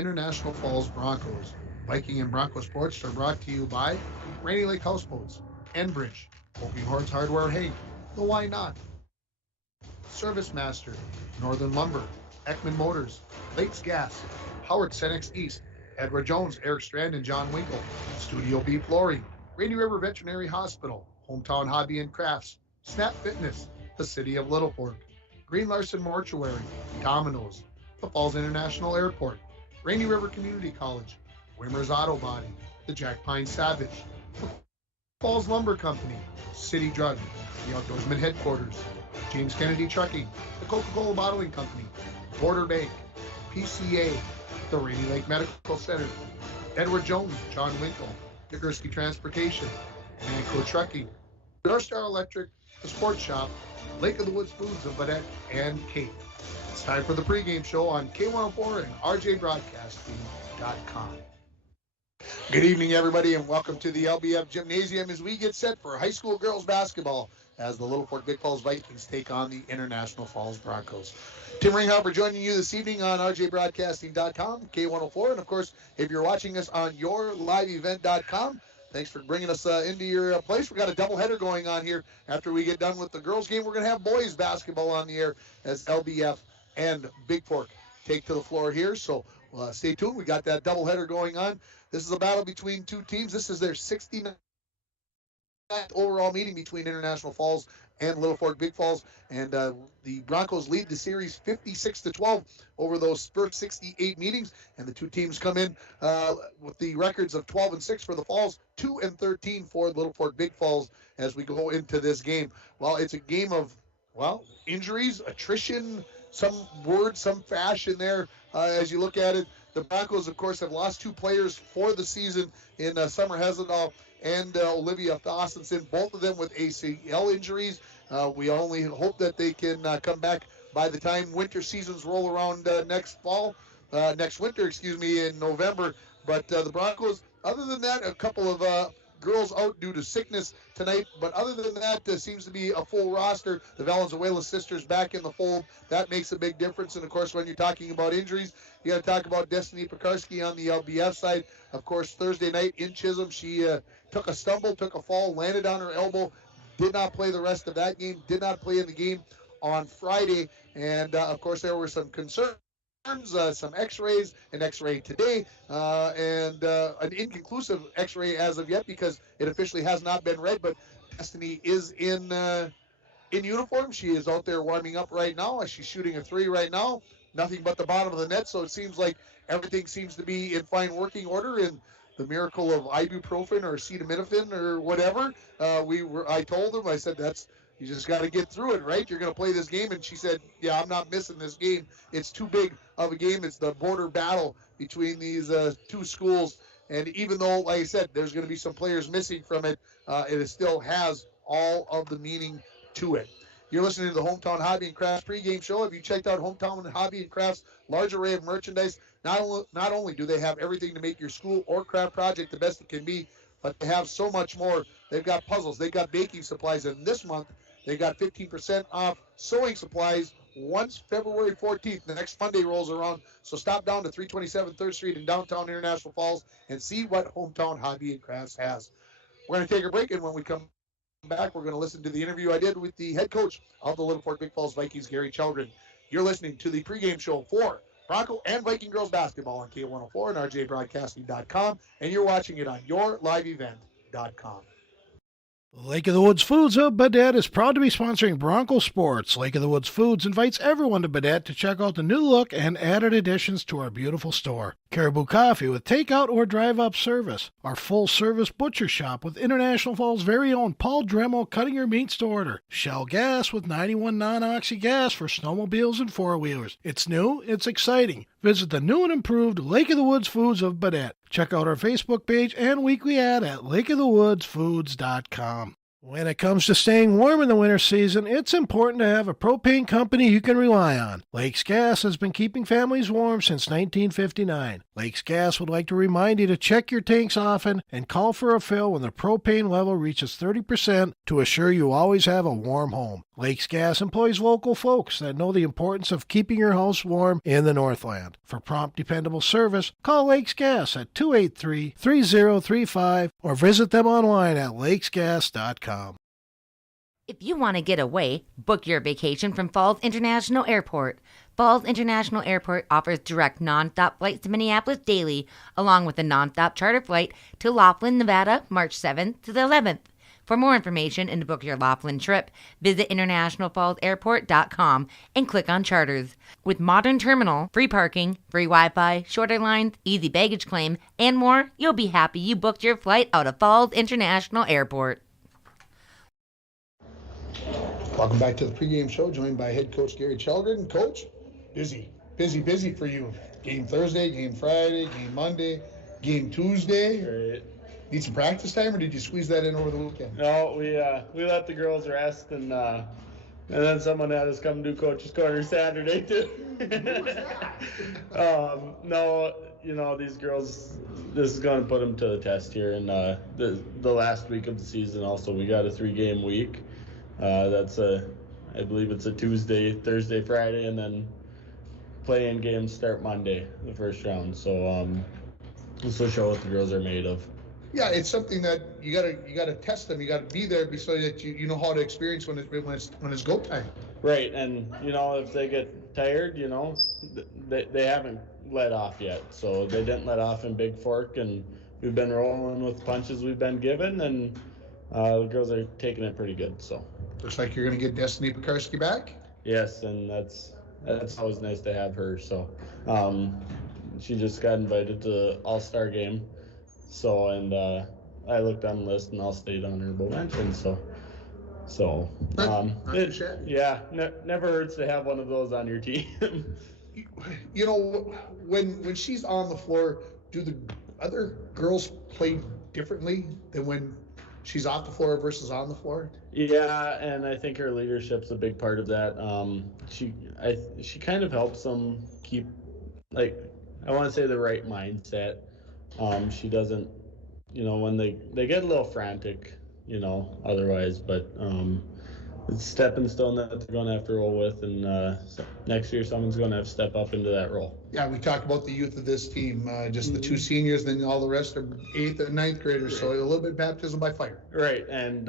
International Falls Broncos. Viking and Bronco Sports are brought to you by Rainy Lake Houseboats, Enbridge, Smoking Horns Hardware Hay, The Why Not, Service Master, Northern Lumber, Ekman Motors, Lakes Gas, Howard Cenex East, Edward Jones, Eric Strand, and John Winkle, Studio B Flooring, Rainy River Veterinary Hospital, Hometown Hobby and Crafts, Snap Fitness, the City of Littlefork, Green Larson Mortuary, Domino's, the Falls International Airport, Rainy River Community College, Wimmer's Auto Body, the Jack Pine Savage, the Falls Lumber Company, City Drug, the Outdoorsman Headquarters, James Kennedy Trucking, the Coca-Cola Bottling Company, Border Bank, PCA, the Rainy Lake Medical Center, Edward Jones, John Winkle, Nagurski Transportation, Manco Trucking, North Star Electric, the Sports Shop, Lake of the Woods Foods of Badette, and Cape. It's time for the pregame show on K104 and RJBroadcasting.com. Good evening, everybody, and welcome to the LBF Gymnasium as we get set for high school girls basketball as the Littlefork Big Falls Vikings take on the International Falls Broncos. Tim Ringhopper joining you this evening on RJBroadcasting.com, K104, and of course, if you're watching us on yourliveevent.com, thanks for bringing us into your place. We've got a doubleheader going on here. After we get done with the girls' game, we're going to have boys basketball on the air as LBF and Big Fork take to the floor here. So stay tuned. We got that doubleheader going on. This is a battle between two teams. This is their 69th overall meeting between International Falls and Littlefork Big Falls, and the Broncos lead the series 56-12 over those first 68 meetings, and the two teams come in with the records of 12-6 for the Falls, 2-13 for Littlefork Big Falls as we go into this game. Well, it's a game of, injuries, attrition, some words, some fashion there as you look at it. The Broncos, of course, have lost two players for the season in Summer Hesendal and Olivia Thossenson, both of them with ACL injuries. We only hope that they can come back by the time winter seasons roll around next winter, in November. But the Broncos, other than that, a couple of girls out due to sickness tonight. But other than that, there seems to be a full roster. The Valenzuela sisters back in the fold. That makes a big difference. And, of course, when you're talking about injuries, you got to talk about Destiny Pekarski on the LBF side. Of course, Thursday night in Chisholm, she took a stumble, took a fall, landed on her elbow, did not play the rest of that game, did not play in the game on Friday. And, of course, there were some concerns. Some x-rays, an x-ray today, and an inconclusive x-ray as of yet because it officially has not been read, but Destiny is in uniform. She is out there warming up right now. She's shooting a three right now. Nothing but the bottom of the net, so it seems like everything seems to be in fine working order, and the miracle of ibuprofen or acetaminophen or whatever, I told him, I said, you just got to get through it, right? You're going to play this game. And she said, yeah, I'm not missing this game. It's too big of a game. It's the border battle between these two schools. And even though, like I said, there's going to be some players missing from it, it still has all of the meaning to it. You're listening to the Hometown Hobby and Crafts pregame show. If you checked out Hometown Hobby and Crafts' large array of merchandise, not only do they have everything to make your school or craft project the best it can be, but they have so much more. They've got puzzles. They've got baking supplies. And this month, they got 15% off sewing supplies once February 14th. The next Monday rolls around. So stop down to 327 3rd Street in downtown International Falls and see what Hometown Hobby and Crafts has. We're going to take a break, and when we come back, we're going to listen to the interview I did with the head coach of the Littlefork Big Falls Vikings, Gary Chelgren. You're listening to the pregame show for Bronco and Viking girls basketball on K104 and RJBroadcasting.com, and you're watching it on yourliveevent.com. Lake of the Woods Foods of Badette is proud to be sponsoring Bronco Sports. Lake of the Woods Foods invites everyone to Badette to check out the new look and added additions to our beautiful store. Caribou Coffee with takeout or drive-up service. Our full-service butcher shop with International Falls' very own Paul Dremel cutting your meats to order. Shell Gas with 91 non-oxy gas for snowmobiles and four-wheelers. It's new, it's exciting. Visit the new and improved Lake of the Woods Foods of Badette. Check out our Facebook page and weekly ad at lakeofthewoodsfoods.com. When it comes to staying warm in the winter season, it's important to have a propane company you can rely on. Lakes Gas has been keeping families warm since 1959. Lakes Gas would like to remind you to check your tanks often and call for a fill when the propane level reaches 30% to assure you always have a warm home. Lakes Gas employs local folks that know the importance of keeping your house warm in the Northland. For prompt, dependable service, call Lakes Gas at 283-3035 or visit them online at lakesgas.com. If you want to get away, book your vacation from Falls International Airport. Falls International Airport offers direct non-stop flights to Minneapolis daily, along with a non-stop charter flight to Laughlin, Nevada, March 7th to the 11th. For more information and to book your Laughlin trip, visit internationalfallsairport.com and click on Charters. With modern terminal, free parking, free Wi-Fi, shorter lines, easy baggage claim, and more, you'll be happy you booked your flight out of Falls International Airport. Welcome back to the pregame show, joined by head coach Gary Chelgren. Coach, busy for you. Game Thursday, game Friday, game Monday, game Tuesday. Right. Need some practice time, or did you squeeze that in over the weekend? No, we let the girls rest, and then someone had us come do Coach's Corner Saturday too. No, these girls, this is going to put them to the test here in the last week of the season. Also, we got a 3-game week. I believe it's a Tuesday, Thursday, Friday, and then play-in games start Monday, the first round. So this will show what the girls are made of. Yeah, it's something that you gotta test them. You gotta be there so that you know how to experience when it's go time. Right, and if they get tired, they haven't let off yet. So they didn't let off in Big Fork, and we've been rolling with punches we've been given, and the girls are taking it pretty good. So looks like you're gonna get Destiny Pekarsky back. Yes, and that's always nice to have her. So she just got invited to the All-Star game. So, and I looked on the list, and I'll state honorable mention. Never hurts to have one of those on your team. When she's on the floor, do the other girls play differently than when she's off the floor versus on the floor? Yeah, and I think her leadership's a big part of that. She kind of helps them keep, I want to say, the right mindset. She doesn't, when they get a little frantic, otherwise, but it's a stepping stone that they're going to have to roll with, and next year someone's going to have to step up into that role. Yeah, we talked about the youth of this team, just the 2 seniors, then all the rest are 8th and 9th graders, right. So a little bit baptism by fire. Right, and,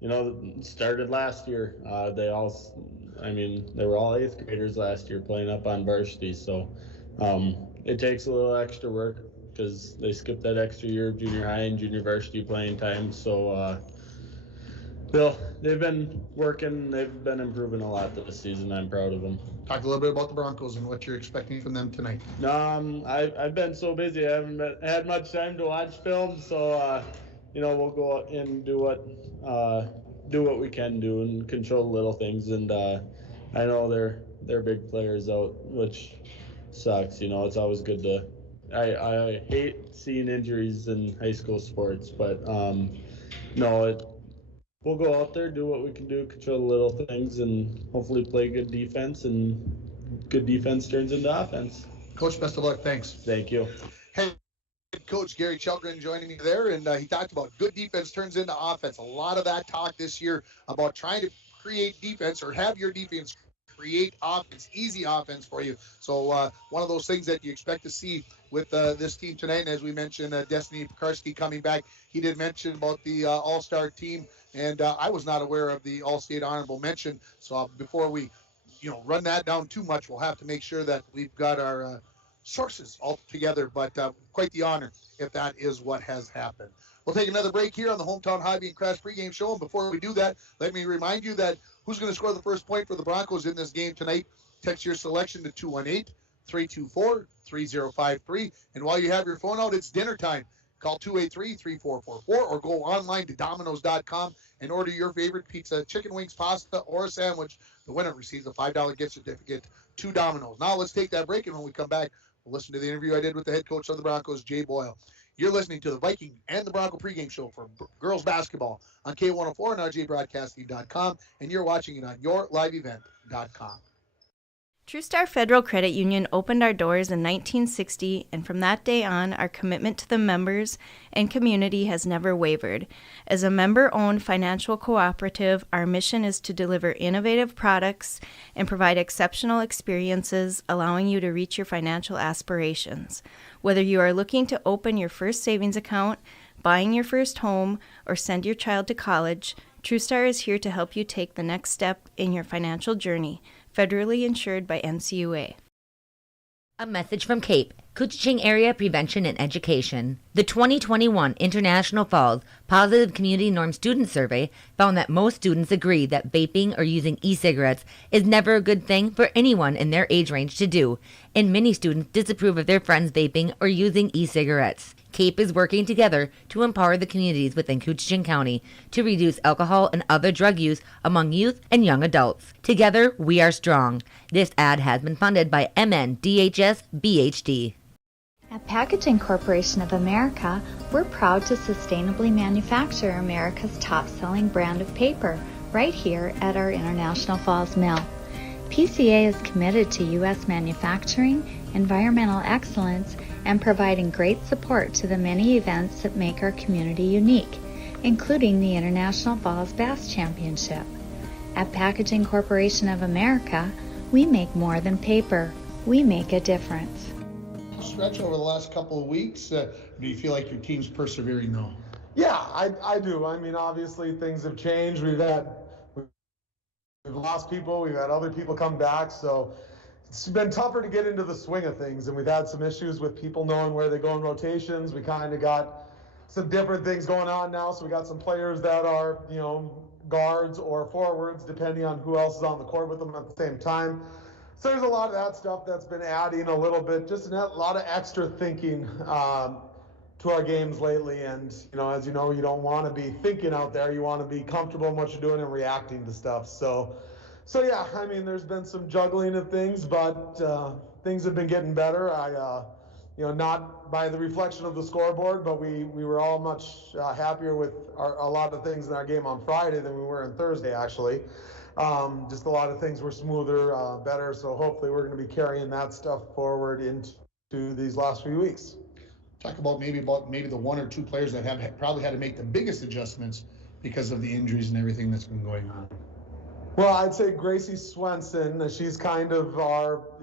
it started last year. They were all 8th graders last year playing up on varsity, so it takes a little extra work, because they skipped that extra year of junior high and junior varsity playing time. So they've been working. They've been improving a lot this season. I'm proud of them. Talk a little bit about the Broncos and what you're expecting from them tonight. I've been so busy. I haven't had much time to watch film. So we'll go out and do what we can do and control the little things. And I know they're big players out, which sucks. It's always good to. I hate seeing injuries in high school sports, but we'll go out there, do what we can do, control the little things, and hopefully play good defense, and good defense turns into offense. Coach, best of luck. Thanks. Thank you. Hey, Coach Gary Chelgren joining me there, and he talked about good defense turns into offense. A lot of that talk this year about trying to create defense or have your defense create offense, easy offense for you. So one of those things that you expect to see with this team tonight. And as we mentioned, Destiny Pekarsky coming back. He did mention about the All-Star team, and I was not aware of the All-State honorable mention. So before we, run that down too much, we'll have to make sure that we've got our sources all together. But quite the honor if that is what has happened. We'll take another break here on the Hometown Hobby and Crafts pregame show. And before we do that, let me remind you that who's going to score the first point for the Broncos in this game tonight? Text your selection to 218-324-3053. And while you have your phone out, it's dinner time. Call 283-3444 or go online to Domino's.com and order your favorite pizza, chicken wings, pasta, or a sandwich. The winner receives a $5 gift certificate to Domino's. Now let's take that break, and when we come back, we'll listen to the interview I did with the head coach of the Broncos, Jay Boyle. You're listening to the Viking and the Bronco pregame show for girls basketball on K104 and RJBroadcasting.com, and you're watching it on yourliveevent.com. TrueStar Federal Credit Union opened our doors in 1960, and from that day on, our commitment to the members and community has never wavered. As a member-owned financial cooperative, our mission is to deliver innovative products and provide exceptional experiences, allowing you to reach your financial aspirations. Whether you are looking to open your first savings account, buying your first home, or send your child to college, TrueStar is here to help you take the next step in your financial journey. Federally insured by NCUA. A message from CAPE, Couchiching Area Prevention and Education. The 2021 International Falls Positive Community Norm Student Survey found that most students agree that vaping or using e-cigarettes is never a good thing for anyone in their age range to do, and many students disapprove of their friends vaping or using e-cigarettes. CAPE is working together to empower the communities within Couchiching County to reduce alcohol and other drug use among youth and young adults. Together, we are strong. This ad has been funded by MNDHS BHD. At Packaging Corporation of America, we're proud to sustainably manufacture America's top-selling brand of paper right here at our International Falls Mill. PCA is committed to U.S. manufacturing, environmental excellence, and providing great support to the many events that make our community unique, including the International Falls Bass Championship. At Packaging Corporation of America, we make more than paper. We make a difference. Stretch over the last couple of weeks, do you feel like your team's persevering though? Yeah, I do. I mean, obviously things have changed. We've lost people. We've had other people come back. So it's been tougher to get into the swing of things. And we've had some issues with people knowing where they go in rotations. We kind of got some different things going on now. So we got some players that are, guards or forwards, depending on who else is on the court with them at the same time. So there's a lot of that stuff that's been adding a little bit, just a lot of extra thinking to our games lately. And, as you know, you don't want to be thinking out there. You want to be comfortable in what you're doing and reacting to stuff. So yeah, I mean, there's been some juggling of things, but things have been getting better. Not by the reflection of the scoreboard, but we were all much happier with a lot of things in our game on Friday than we were on Thursday, actually. Just a lot of things were smoother, better. So hopefully we're going to be carrying that stuff forward into these last few weeks. Talk about maybe the one or two players that have probably had to make the biggest adjustments because of the injuries and everything that's been going on. Well, I'd say Gracie Swenson. She's kind of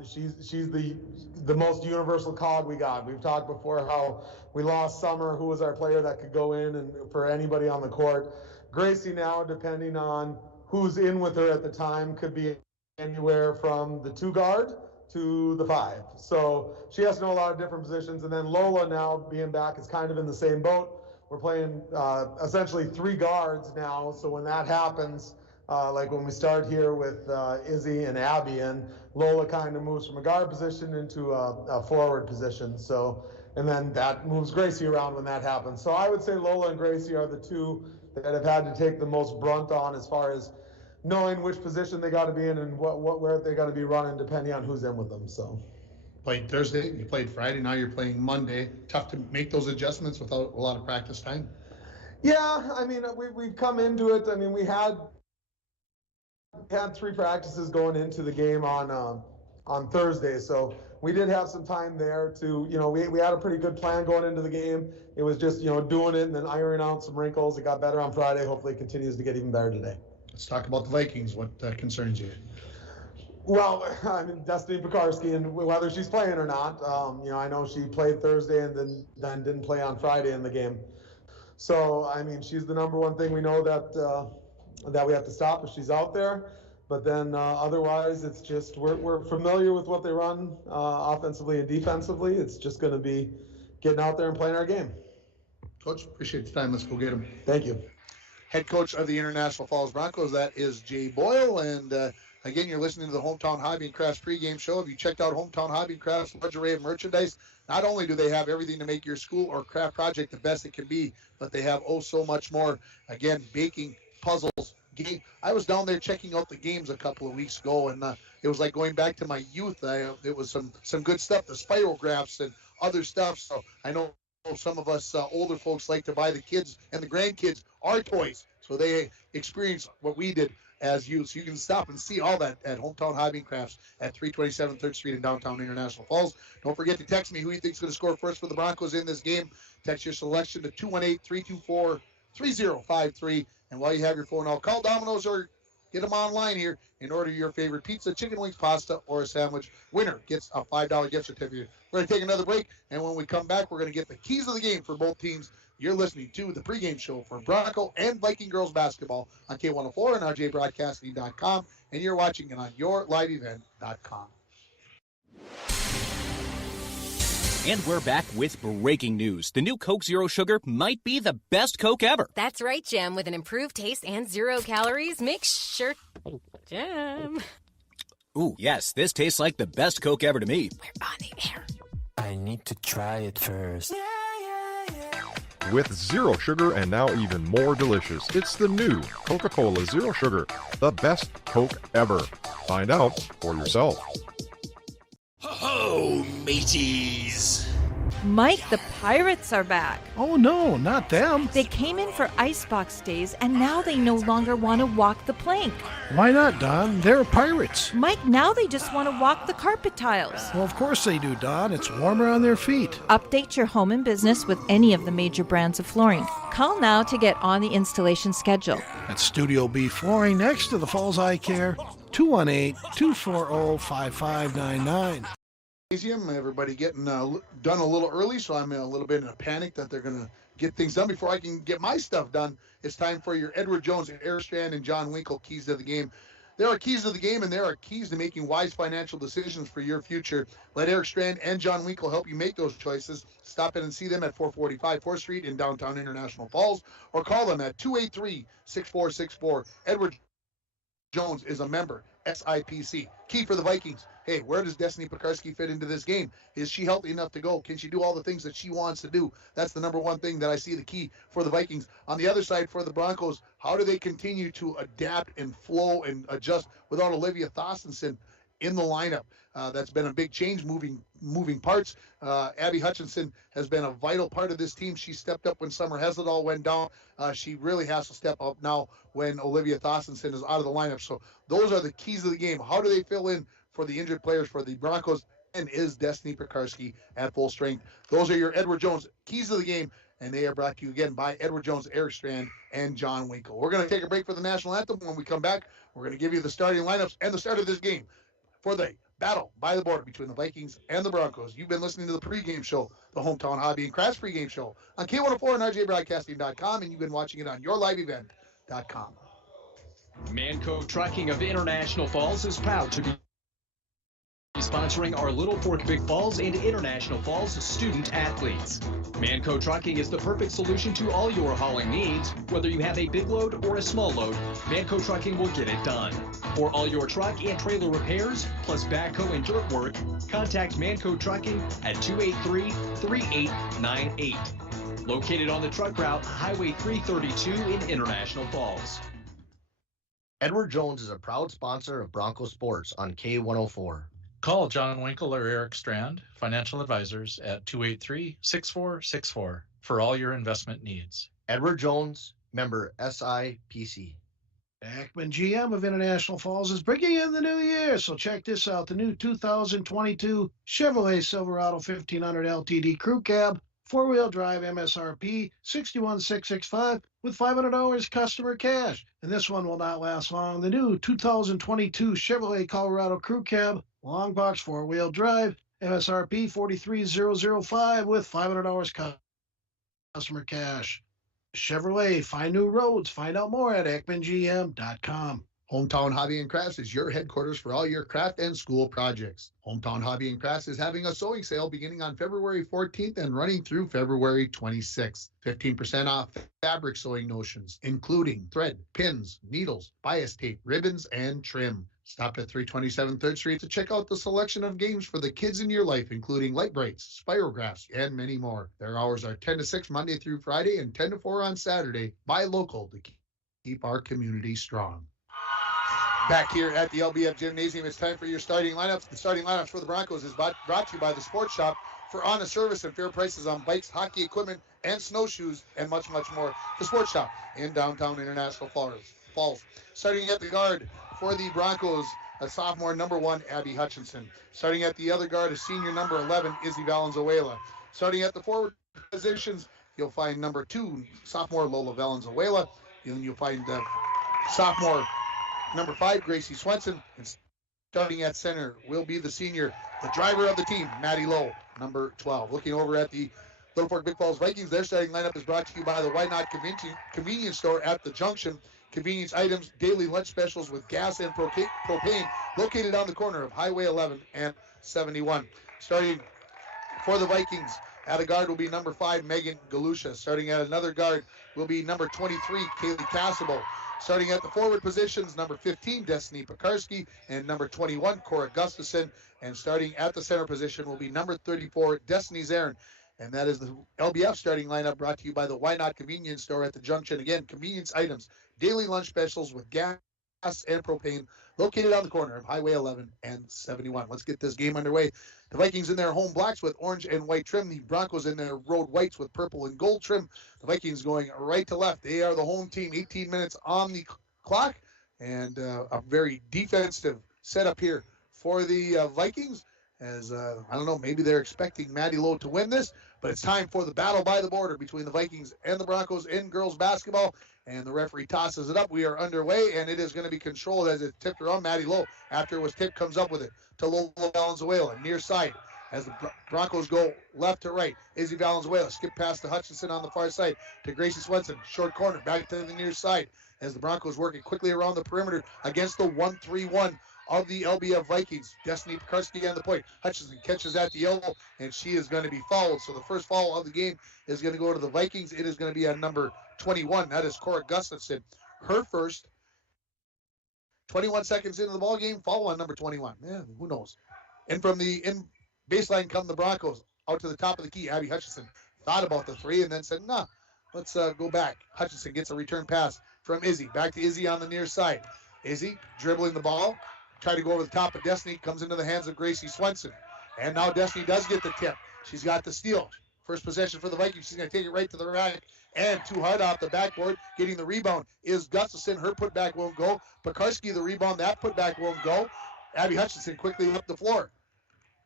she's the most universal cog we got. We've talked before how we lost Summer, who was our player that could go in and for anybody on the court. Gracie now, depending on who's in with her at the time, could be anywhere from the 2 guard to the 5. So she has to know a lot of different positions. And then Lola now being back is kind of in the same boat. We're playing essentially 3 guards now. So when that happens, like when we start here with Izzy and Abby, and Lola kind of moves from a guard position into a forward position. So, and then that moves Gracie around when that happens. So I would say Lola and Gracie are the 2 that have had to take the most brunt on as far as knowing which position they got to be in and where they got to be running depending on who's in with them. So played Thursday, you played Friday, now you're playing Monday. Tough to make those adjustments without a lot of practice time. Yeah, I mean, we've come into it. I mean, we had 3 practices going into the game on Thursday, so we did have some time there to, we had a pretty good plan going into the game. It was just, doing it and then ironing out some wrinkles. It got better on Friday. Hopefully it continues to get even better today. Let's talk about the Vikings. What concerns you? Well, I mean, Destiny Pekarski, and whether she's playing or not, I know she played Thursday and then didn't play on Friday in the game. So, I mean, she's the number one thing we know that we have to stop if she's out there. But then otherwise, it's just we're familiar with what they run offensively and defensively. It's just going to be getting out there and playing our game. Coach, appreciate the time. Let's go get him. Thank you. Head coach of the International Falls Broncos, that is Jay Boyle. And again, you're listening to the Hometown Hobby and Crafts pregame show. If you checked out Hometown Hobby and Crafts' large array of merchandise, not only do they have everything to make your school or craft project the best it can be, but they have so much more. Again, baking, puzzles, game. I was down there checking out the games a couple of weeks ago, and it was like going back to my youth. It was some good stuff, the spirographs and other stuff. So I know some of us older folks like to buy the kids and the grandkids our toys, so they experience what we did. as you. So you can stop and see all that at Hometown Hobby and Crafts at 327 3rd Street in downtown International Falls. Don't forget to text me who you think is going to score first for the Broncos in this game. Text your selection to 218-324-3053. And while you have your phone out, call Domino's or get them online here and order your favorite pizza, chicken wings, pasta, or a sandwich. Winner gets a $5 gift certificate. We're going to take another break, and when we come back, we're going to get the keys of the game for both teams. You're listening to the pregame show for Bronco and Viking girls basketball on K104 and RJBroadcasting.com, and you're watching it on yourliveevent.com. And we're back with breaking news. The new Coke Zero Sugar might be the best Coke ever. That's right, Jim. With an improved taste and 0 calories, make sure... Jim. Ooh, yes, this tastes like the best Coke ever to me. We're on the air. I need to try it first. With zero sugar and now even more delicious, it's the new Coca-Cola Zero Sugar, the best Coke ever. Find out for yourself. Ho, mateys! Mike, the Pirates are back. Oh no, not them. They came in for icebox days, and now they no longer want to walk the plank. Why not, Don? They're pirates. Mike, now they just want to walk the carpet tiles. Well, of course they do, Don. It's warmer on their feet. Update your home and business with any of the major brands of flooring. Call now to get on the installation schedule. At Studio B Flooring next to the Falls Eye Care, 218-240-5599. Everybody getting done a little early, so I'm a little bit in a panic that they're going to get things done before I can get my stuff done. It's time for your Edward Jones, Eric Strand, and John Winkle keys to the game. There are keys to the game, and there are keys to making wise financial decisions for your future. Let Eric Strand and John Winkle help you make those choices. Stop in and see them at 445 4th Street in downtown International Falls, or call them at 283-6464. Edward Jones is a member, SIPC. Key for the Vikings. Hey, where does Destiny Pekarski fit into this game? Is she healthy enough to go? Can she do all the things that she wants to do? That's the number one thing that I see the key for the Vikings. On the other side, for the Broncos, how do they continue to adapt and flow and adjust without Olivia Thorstensen in the lineup? That's been a big change, moving parts. Abby Hutchinson has been a vital part of this team. She stepped up when Summer Hesledal went down. She really has to step up now when Olivia Thorstensen is out of the lineup. So those are the keys of the game. How do they fill in for the injured players for the Broncos? And is Destiny Pekarski at full strength? Those are your Edward Jones keys of the game, and they are brought to you again by Edward Jones, Eric Strand, and John Winkle. We're going to take a break for the national anthem. When we come back, we're going to give you the starting lineups and the start of this game for the battle by the border between the Vikings and the Broncos. You've been listening to the pregame show, the Hometown Hobby and Crafts pregame show on K104 and RJBroadcasting.com, and you've been watching it on yourliveevent.com. Manco Trucking of International Falls is proud to be sponsoring our Littlefork Big Falls and International Falls student athletes. Manco Trucking is the perfect solution to all your hauling needs. Whether you have a big load or a small load, Manco Trucking will get it done. For all your truck and trailer repairs, plus backhoe and dirt work, contact Manco Trucking at 283-3898. Located on the truck route, Highway 332 in International Falls. Edward Jones is a proud sponsor of Bronco Sports on K104. Call John Winkle or Eric Strand, financial advisors, at 283-6464 for all your investment needs. Edward Jones, member SIPC. Ackman GM of International Falls is bringing in the new year, so check this out. The new 2022 Chevrolet Silverado 1500 LTD Crew Cab, four-wheel drive, MSRP $61,665 with $500 customer cash. And this one will not last long. The new 2022 Chevrolet Colorado Crew Cab, long box four-wheel drive, MSRP $43,005 with $500 customer cash. Chevrolet, find new roads. Find out more at EckmanGM.com. Hometown Hobby and Crafts is your headquarters for all your craft and school projects. Hometown Hobby and Crafts is having a sewing sale beginning on February 14th and running through February 26th. 15% off fabric sewing notions, including thread, pins, needles, bias tape, ribbons, and trim. Stop at 327 3rd Street to check out the selection of games for the kids in your life, including light brights, spirographs, and many more. Their hours are 10 to 6 Monday through Friday and 10 to 4 on Saturday. Buy local to keep our community strong. Back here at the LBF Gymnasium, it's time for your starting lineups. The starting lineups for the Broncos is brought to you by the Sports Shop for honest service and fair prices on bikes, hockey equipment, and snowshoes, and much, much more. The Sports Shop in downtown International Falls. Falls. Starting at the guard for the Broncos, a sophomore, number 1, Abby Hutchinson. Starting at the other guard, a senior, number 11, Izzy Valenzuela. Starting at the forward positions, you'll find number 2, sophomore, Lola Valenzuela. You'll find sophomore, number 5, Gracie Swenson. And starting at center will be the senior, the driver of the team, Maddie Lowe, number 12. Looking over at the Littlefork Big Falls Vikings, their starting lineup is brought to you by the Why Not Convenience Store at the Junction. Convenience items, daily lunch specials with gas and propane, located on the corner of Highway 11 and 71. Starting for the Vikings, at a guard will be number 5, Megan Galusha. Starting at another guard will be number 23, Kaylee Cassable. Starting at the forward positions, number 15, Destiny Pekarski, and number 21, Cora Gustafsson. And starting at the center position will be number 34, Destiny Zarin. And that is the LBF starting lineup, brought to you by the Why Not Convenience Store at the Junction. Again, convenience items, daily lunch specials with gas and propane, located on the corner of Highway 11 and 71. Let's get this game underway. The Vikings in their home blacks with orange and white trim. The Broncos in their road whites with purple and gold trim. The Vikings going right to left. They are the home team. 18 minutes on the clock, and a very defensive setup here for the Vikings. As, I don't know, maybe they're expecting Maddie Lowe to win this, but it's time for the battle by the border between the Vikings and the Broncos in girls basketball. And the referee tosses it up. We are underway, and it is going to be controlled as it's tipped around. Maddie Lowe, after it was tipped, comes up with it to Lola Valenzuela, near side. As the Broncos go left to right, Izzy Valenzuela skip past to Hutchinson on the far side to Gracie Swenson, short corner, back to the near side. As the Broncos working quickly around the perimeter against the 1-3-1 of the LBF Vikings. Destiny Pekarski on the point. Hutchinson catches at the elbow, and she is going to be fouled. So the first foul of the game is going to go to the Vikings. It is going to be on number 21. That is Cora Gustafsson. Her first. 21 seconds into the ball game, foul on number 21. Yeah, who knows? And from the baseline come the Broncos. Out to the top of the key, Abby Hutchinson thought about the three and then said, nah, let's go back. Hutchinson gets a return pass from Izzy. Back to Izzy on the near side. Izzy dribbling the ball. Try to go over the top of Destiny. Comes into the hands of Gracie Swenson. And now Destiny does get the tip. She's got the steal. First possession for the Vikings. She's going to take it right to the rack. And too hard off the backboard. Getting the rebound is Gustafsson. Her putback won't go. Pekarski the rebound. That putback won't go. Abby Hutchinson quickly up the floor.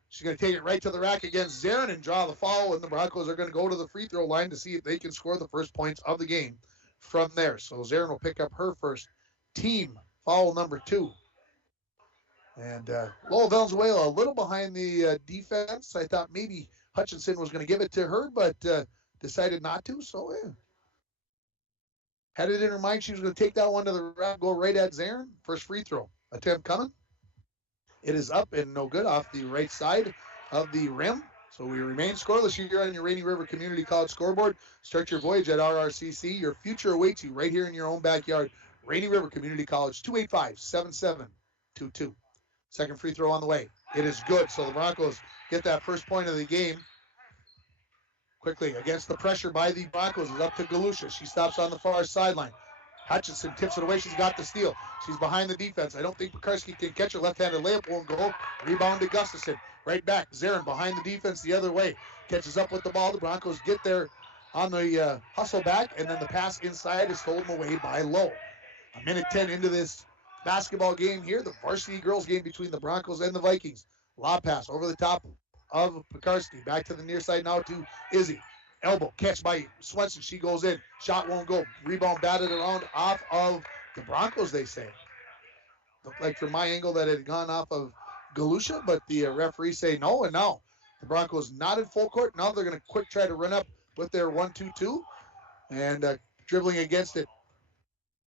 She's going to take it right to the rack against Zarin and draw the foul. And the Broncos are going to go to the free throw line to see if they can score the first points of the game from there. So Zarin will pick up her first team foul, number 2. And Lola Valenzuela a little behind the defense. I thought maybe Hutchinson was going to give it to her, but decided not to. So, yeah. Had it in her mind she was going to take that one to the rack, go right at Zarin. First free throw attempt coming. It is up and no good off the right side of the rim. So we remain scoreless here on your Rainy River Community College scoreboard. Start your voyage at RRCC. Your future awaits you right here in your own backyard. Rainy River Community College, 285-7722. Second free throw on the way. It is good. So the Broncos get that first point of the game. Quickly against the pressure by the Broncos is up to Galusha. She stops on the far sideline. Hutchinson tips it away. She's got the steal. She's behind the defense. I don't think Pekarski can catch her. Left-handed layup won't go. Rebound to Gustafsson. Right back. Zarin behind the defense the other way. Catches up with the ball. The Broncos get there on the hustle back, and then the pass inside is stolen away by Lowe. A minute 10 into this basketball game here, the varsity girls game between the Broncos and the Vikings. Lob pass over the top of Pekarski. Back to the near side now to Izzy. Elbow catch by Swenson. She goes in. Shot won't go. Rebound batted around off of the Broncos, they say. Looked like from my angle that it had gone off of Galusha, but the referees say no. And now the Broncos not in full court. Now they're going to quick try to run up with their 1-2-2. And dribbling against it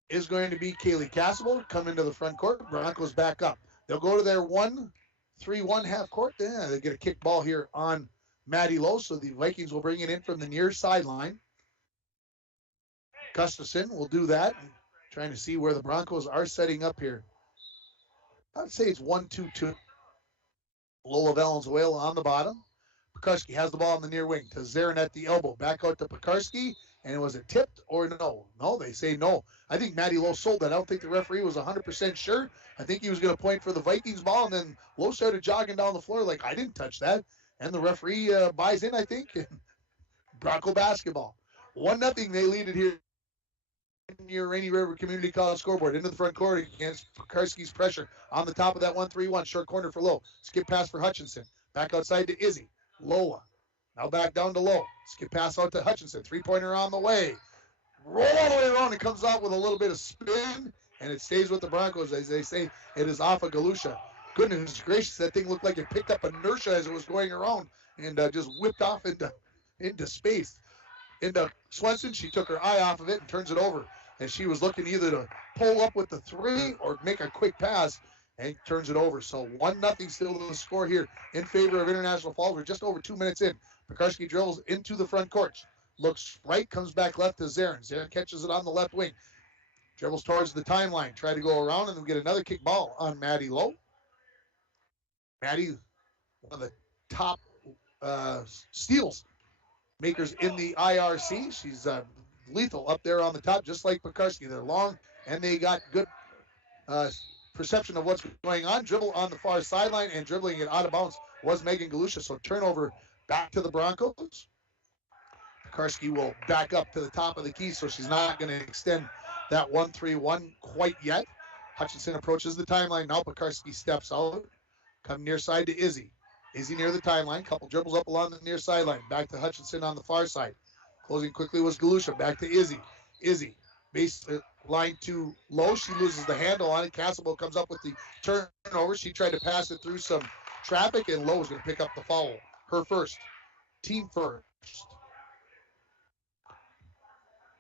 is going to be Kaylee Cassable. Come into the front court. Broncos back up. They'll go to their 1-3-1 half court. Yeah, they get a kick ball here on Maddie Lowe, so the Vikings will bring it in from the near sideline. Gustafsson will do that. Trying to see where the Broncos are setting up here. I'd say it's 1-2-2. Lola Valenzuela on the bottom. Pekarski has the ball in the near wing to Zarin at the elbow. Back out to Pekarski. And was it tipped or no? No, they say no. I think Maddie Lowe sold that. I don't think the referee was 100% sure. I think he was going to point for the Vikings ball, and then Lowe started jogging down the floor like, I didn't touch that. And the referee buys in, I think. Bronco basketball. 1-0, they lead it here your Rainy River Community College scoreboard. Into the front court against Pekarski's pressure. On the top of that 1-3-1. Short corner for Lowe. Skip pass for Hutchinson. Back outside to Izzy. Loa. Now back down to Lowe. Skip pass out to Hutchinson. Three-pointer on the way. Roll all the way around. It comes out with a little bit of spin, and it stays with the Broncos. As they say, it is off of Galusha. Goodness gracious, that thing looked like it picked up inertia as it was going around and just whipped off into space. Into Swenson, she took her eye off of it and turns it over. And she was looking either to pull up with the three or make a quick pass and turns it over. So 1-0 still the score here in favor of International Falls. We're just over 2 minutes in. Pekarski dribbles into the front court. Looks right, comes back left to Zarin. Zarin catches it on the left wing. Dribbles towards the timeline. Try to go around and then get another kick ball on Maddie Lowe. Maddie, one of the top steals makers in the IRC. She's lethal up there on the top, just like Pekarski. They're long, and they got good perception of what's going on. Dribble on the far sideline, and dribbling it out of bounds was Megan Galusha. So turnover back to the Broncos. Pekarski will back up to the top of the key, so she's not going to extend that 1-3-1 quite yet. Hutchinson approaches the timeline. Now Pekarski steps out. Come near side to Izzy. Izzy near the timeline. Couple dribbles up along the near sideline. Back to Hutchinson on the far side. Closing quickly was Galusha. Back to Izzy. Izzy. Base line too low. She loses the handle on it. Castlebo comes up with the turnover. She tried to pass it through some traffic, and Lowe is going to pick up the foul. Her first. Team first.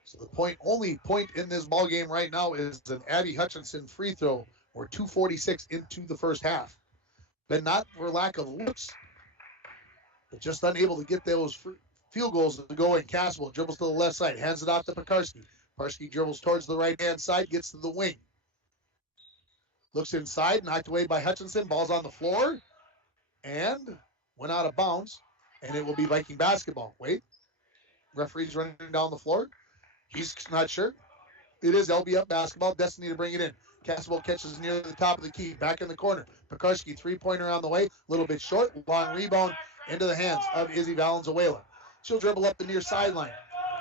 So the only point in this ball game right now is an Abby Hutchinson free throw. We're 2:46 into the first half. But not for lack of looks, but just unable to get those field goals to go in. Castle dribbles to the left side, hands it off to Pekarski. Pekarski dribbles towards the right-hand side, gets to the wing. Looks inside, knocked away by Hutchinson. Ball's on the floor, and went out of bounds, and it will be Viking basketball. Wait, referee's running down the floor. He's not sure. It is LBF basketball. Destiny to bring it in. Castle catches near the top of the key. Back in the corner. Pekarski, three-pointer on the way. A little bit short. Long rebound into the hands of Izzy Valenzuela. She'll dribble up the near sideline.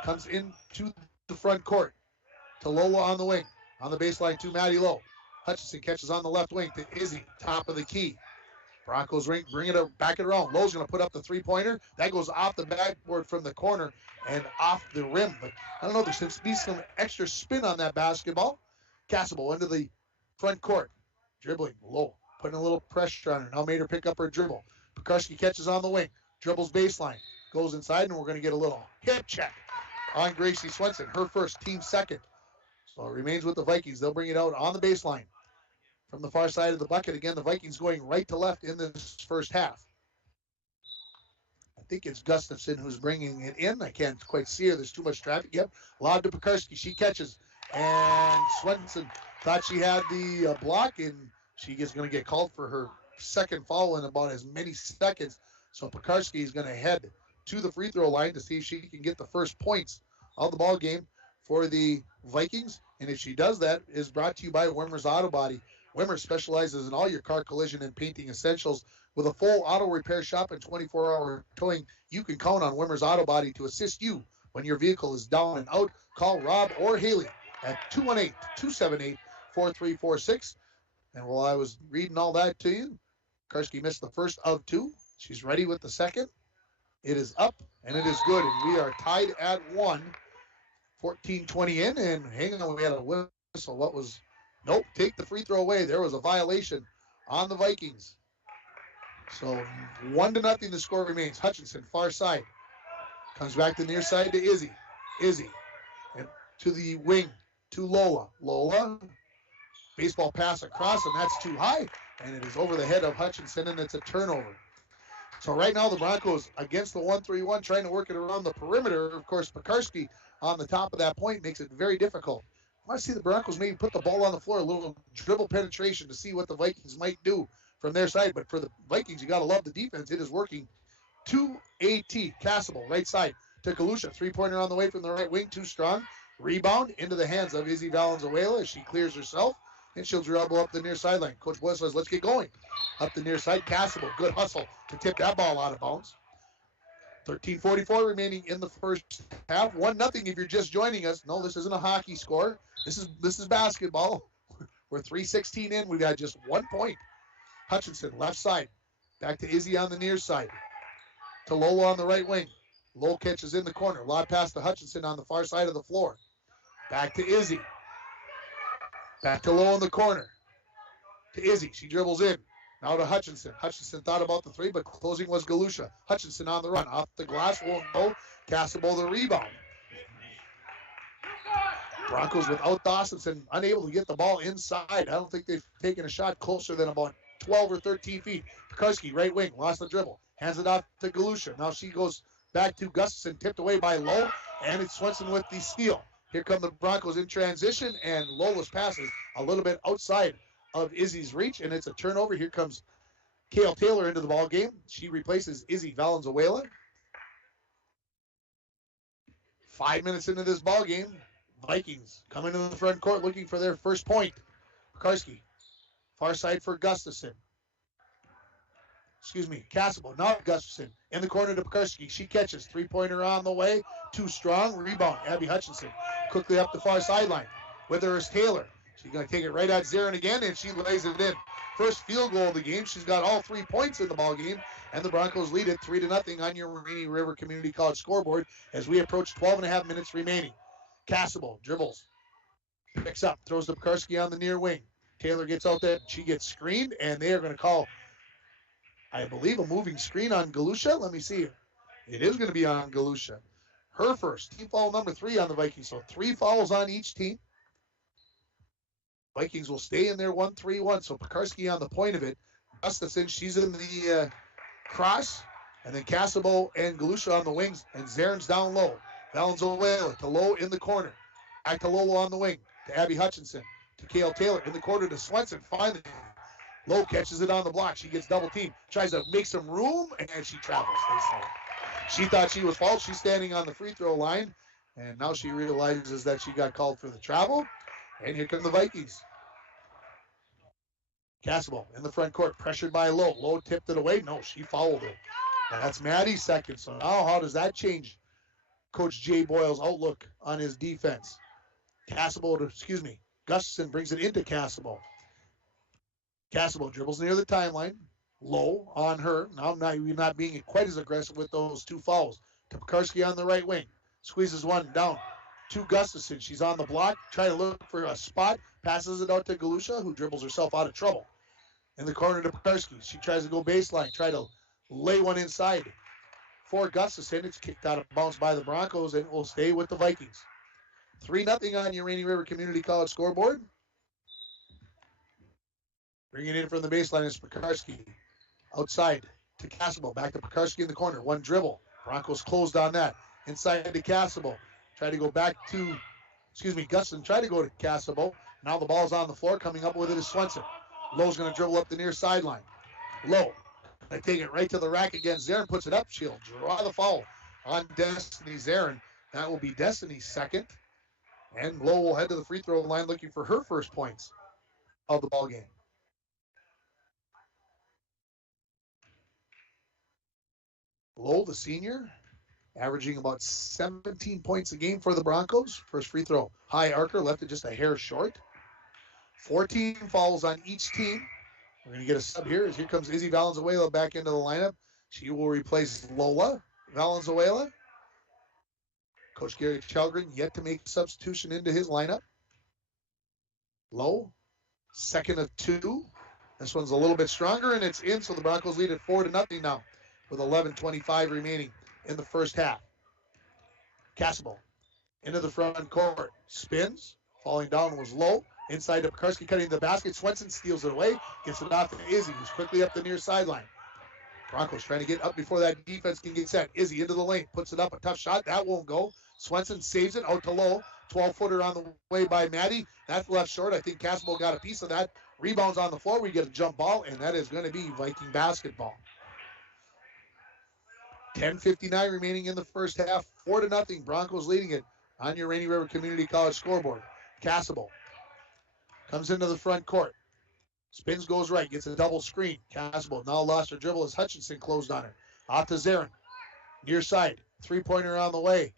Comes into the front court to Lola on the wing. On the baseline to Maddie Lowe. Hutchinson catches on the left wing to Izzy. Top of the key. Broncos bring it up, back it around. Lowe's going to put up the three-pointer. That goes off the backboard from the corner and off the rim. But I don't know, there seems to be some extra spin on that basketball. Castle into the front court. Dribbling Lowe. Putting a little pressure on her. Now made her pick up her dribble. Pekarski catches on the wing. Dribbles baseline. Goes inside, and we're going to get a little hip check on Gracie Swenson. Her first, team second. So it remains with the Vikings. They'll bring it out on the baseline. From the far side of the bucket, again, the Vikings going right to left in this first half. I think it's Gustafsson who's bringing it in. I can't quite see her. There's too much traffic. Yep, lob to Pekarski. She catches. And Swenson thought she had the block, and she is going to get called for her second foul in about as many seconds. So Pekarski is going to head to the free throw line to see if she can get the first points of the ball game for the Vikings. And if she does that, is brought to you by Wimmer's Auto Body. Wimmer specializes in all your car collision and painting essentials. With a full auto repair shop and 24-hour towing, you can count on Wimmer's Auto Body to assist you when your vehicle is down and out. Call Rob or Haley at 218-278-4346. And while I was reading all that to you, Karski missed the first of two. She's ready with the second. It is up, and it is good. And we are tied at 1. 14-20 in, and hang on, we had a whistle. What was... Nope, take the free throw away. There was a violation on the Vikings. So 1-0 the score remains. Hutchinson, far side. Comes back to near side to Izzy. Izzy. And to the wing to Lola. Lola. Baseball pass across, and that's too high. And it is over the head of Hutchinson, and it's a turnover. So right now the Broncos against the 1-3-1, trying to work it around the perimeter. Of course, Pekarski on the top of that point makes it very difficult. I want to see the Broncos maybe put the ball on the floor, a little dribble penetration to see what the Vikings might do from their side. But for the Vikings, you got to love the defense. It is working. 2-AT, Cassable, right side to Galusha. Three-pointer on the way from the right wing, too strong. Rebound into the hands of Izzy Valenzuela as she clears herself, and she'll dribble up the near sideline. Coach Boyle says, let's get going. Up the near side, Cassable, good hustle to tip that ball out of bounds. 13:44 remaining in the first half. 1-0 if you're just joining us. No, this isn't a hockey score. This is basketball. We're 3:16 in. We've got just 1 point. Hutchinson, left side. Back to Izzy on the near side. To Lola on the right wing. Low catches in the corner. Lob pass to Hutchinson on the far side of the floor. Back to Izzy. Back to Low in the corner. To Izzy. She dribbles in. Now to Hutchinson. Hutchinson thought about the three, but closing was Galusha. Hutchinson on the run. Off the glass. Won't go. Cassable the rebound. Broncos without Gustafsson, unable to get the ball inside. I don't think they've taken a shot closer than about 12 or 13 feet. Pekarski, right wing, lost the dribble. Hands it off to Galusha. Now she goes back to Gustafsson, tipped away by Lowe, and it's Swenson with the steal. Here come the Broncos in transition, and Lola's passes a little bit outside of Izzy's reach, and it's a turnover. Here comes Kale Taylor into the ball game. She replaces Izzy Valenzuela. 5 minutes into this ball game, Vikings coming to the front court looking for their first point. Pekarski, far side for Gustafsson. Cassable, now Gustafsson in the corner to Pekarski. She catches, three-pointer on the way, too strong, rebound, Abby Hutchinson. Quickly up the far sideline. With her is Taylor. She's going to take it right at Zarin again, and she lays it in. First field goal of the game. She's got all 3 points in the ball game, and the Broncos lead it 3-0 on your Rainy River Community College scoreboard as we approach 12.5 minutes remaining. Cassable dribbles, picks up, throws to Pekarski on the near wing. Taylor gets out there. She gets screened, and they are going to call, I believe, a moving screen on Galusha. Let me see. It is going to be on Galusha. Her first, team foul number 3 on the Vikings. So 3 fouls on each team. Vikings will stay in there 1-3-1. So Pekarski on the point of it. Gustafsson, she's in the cross. And then Cassabo and Galusha on the wings. And Zarin's down low. Valenzuela to Low in the corner. Back to Lolo on the wing. To Abby Hutchinson. To Kale Taylor in the corner to Swenson. Finally, Low catches it on the block. She gets double teamed. Tries to make some room, and she travels. She thought she was false. She's standing on the free throw line. And now she realizes that she got called for the travel. And here come the Vikings. Cassable in the front court, pressured by Low. Low tipped it away. No, she fouled it. And that's Maddie's second. So now how does that change Coach Jay Boyle's outlook on his defense? Gustafsson brings it into Cassable. Cassable dribbles near the timeline. Low on her. Now not being quite as aggressive with those 2 fouls. To Pekarski on the right wing. Squeezes one down to Gustafsson. She's on the block. Try to look for a spot. Passes it out to Galusha, who dribbles herself out of trouble. In the corner to Pekarski. She tries to go baseline. Try to lay one inside for Gustafsson. It's kicked out of bounds by the Broncos, and it will stay with the Vikings. 3-0 on your Rainy River Community College scoreboard. Bringing it in from the baseline is Pekarski. Outside to Cassable. Back to Pekarski in the corner. One dribble. Broncos closed on that. Inside to Cassable. Try to go back to, Gustafsson tried to go to Cassable. Now the ball's on the floor. Coming up with it is Swenson. Lowe's going to dribble up the near sideline. Lowe. They take it right to the rack against Zarin. Puts it up. She'll draw the foul on Destiny Zarin. That will be Destiny's second. And Lowe will head to the free throw line looking for her first points of the ball game. Lowe, the senior, averaging about 17 points a game for the Broncos. First free throw, high archer, left it just a hair short. 14 fouls on each team. We're going to get a sub here. Here comes Izzy Valenzuela back into the lineup. She will replace Lola Valenzuela. Coach Gary Chalgren yet to make a substitution into his lineup. Low, second of 2. This one's a little bit stronger, and it's in, so the Broncos lead at 4-0 now with 11:25 remaining in the first half. Cassable into the front court. Spins. Falling down was Low. Inside to Pekarski, cutting the basket. Swenson steals it away. Gets it off to Izzy, who's quickly up the near sideline. Broncos trying to get up before that defense can get set. Izzy into the lane. Puts it up. A tough shot. That won't go. Swenson saves it out to Low. 12-footer on the way by Maddie. That's left short. I think Cassable got a piece of that. Rebounds on the floor. We get a jump ball, and that is going to be Viking basketball. 10:59 remaining in the first half. 4-0. Broncos leading it on your Rainy River Community College scoreboard. Cassable comes into the front court. Spins, goes right, gets a double screen. Cassable now lost her dribble as Hutchinson closed on her. Off to Zarin. Near side, three-pointer on the way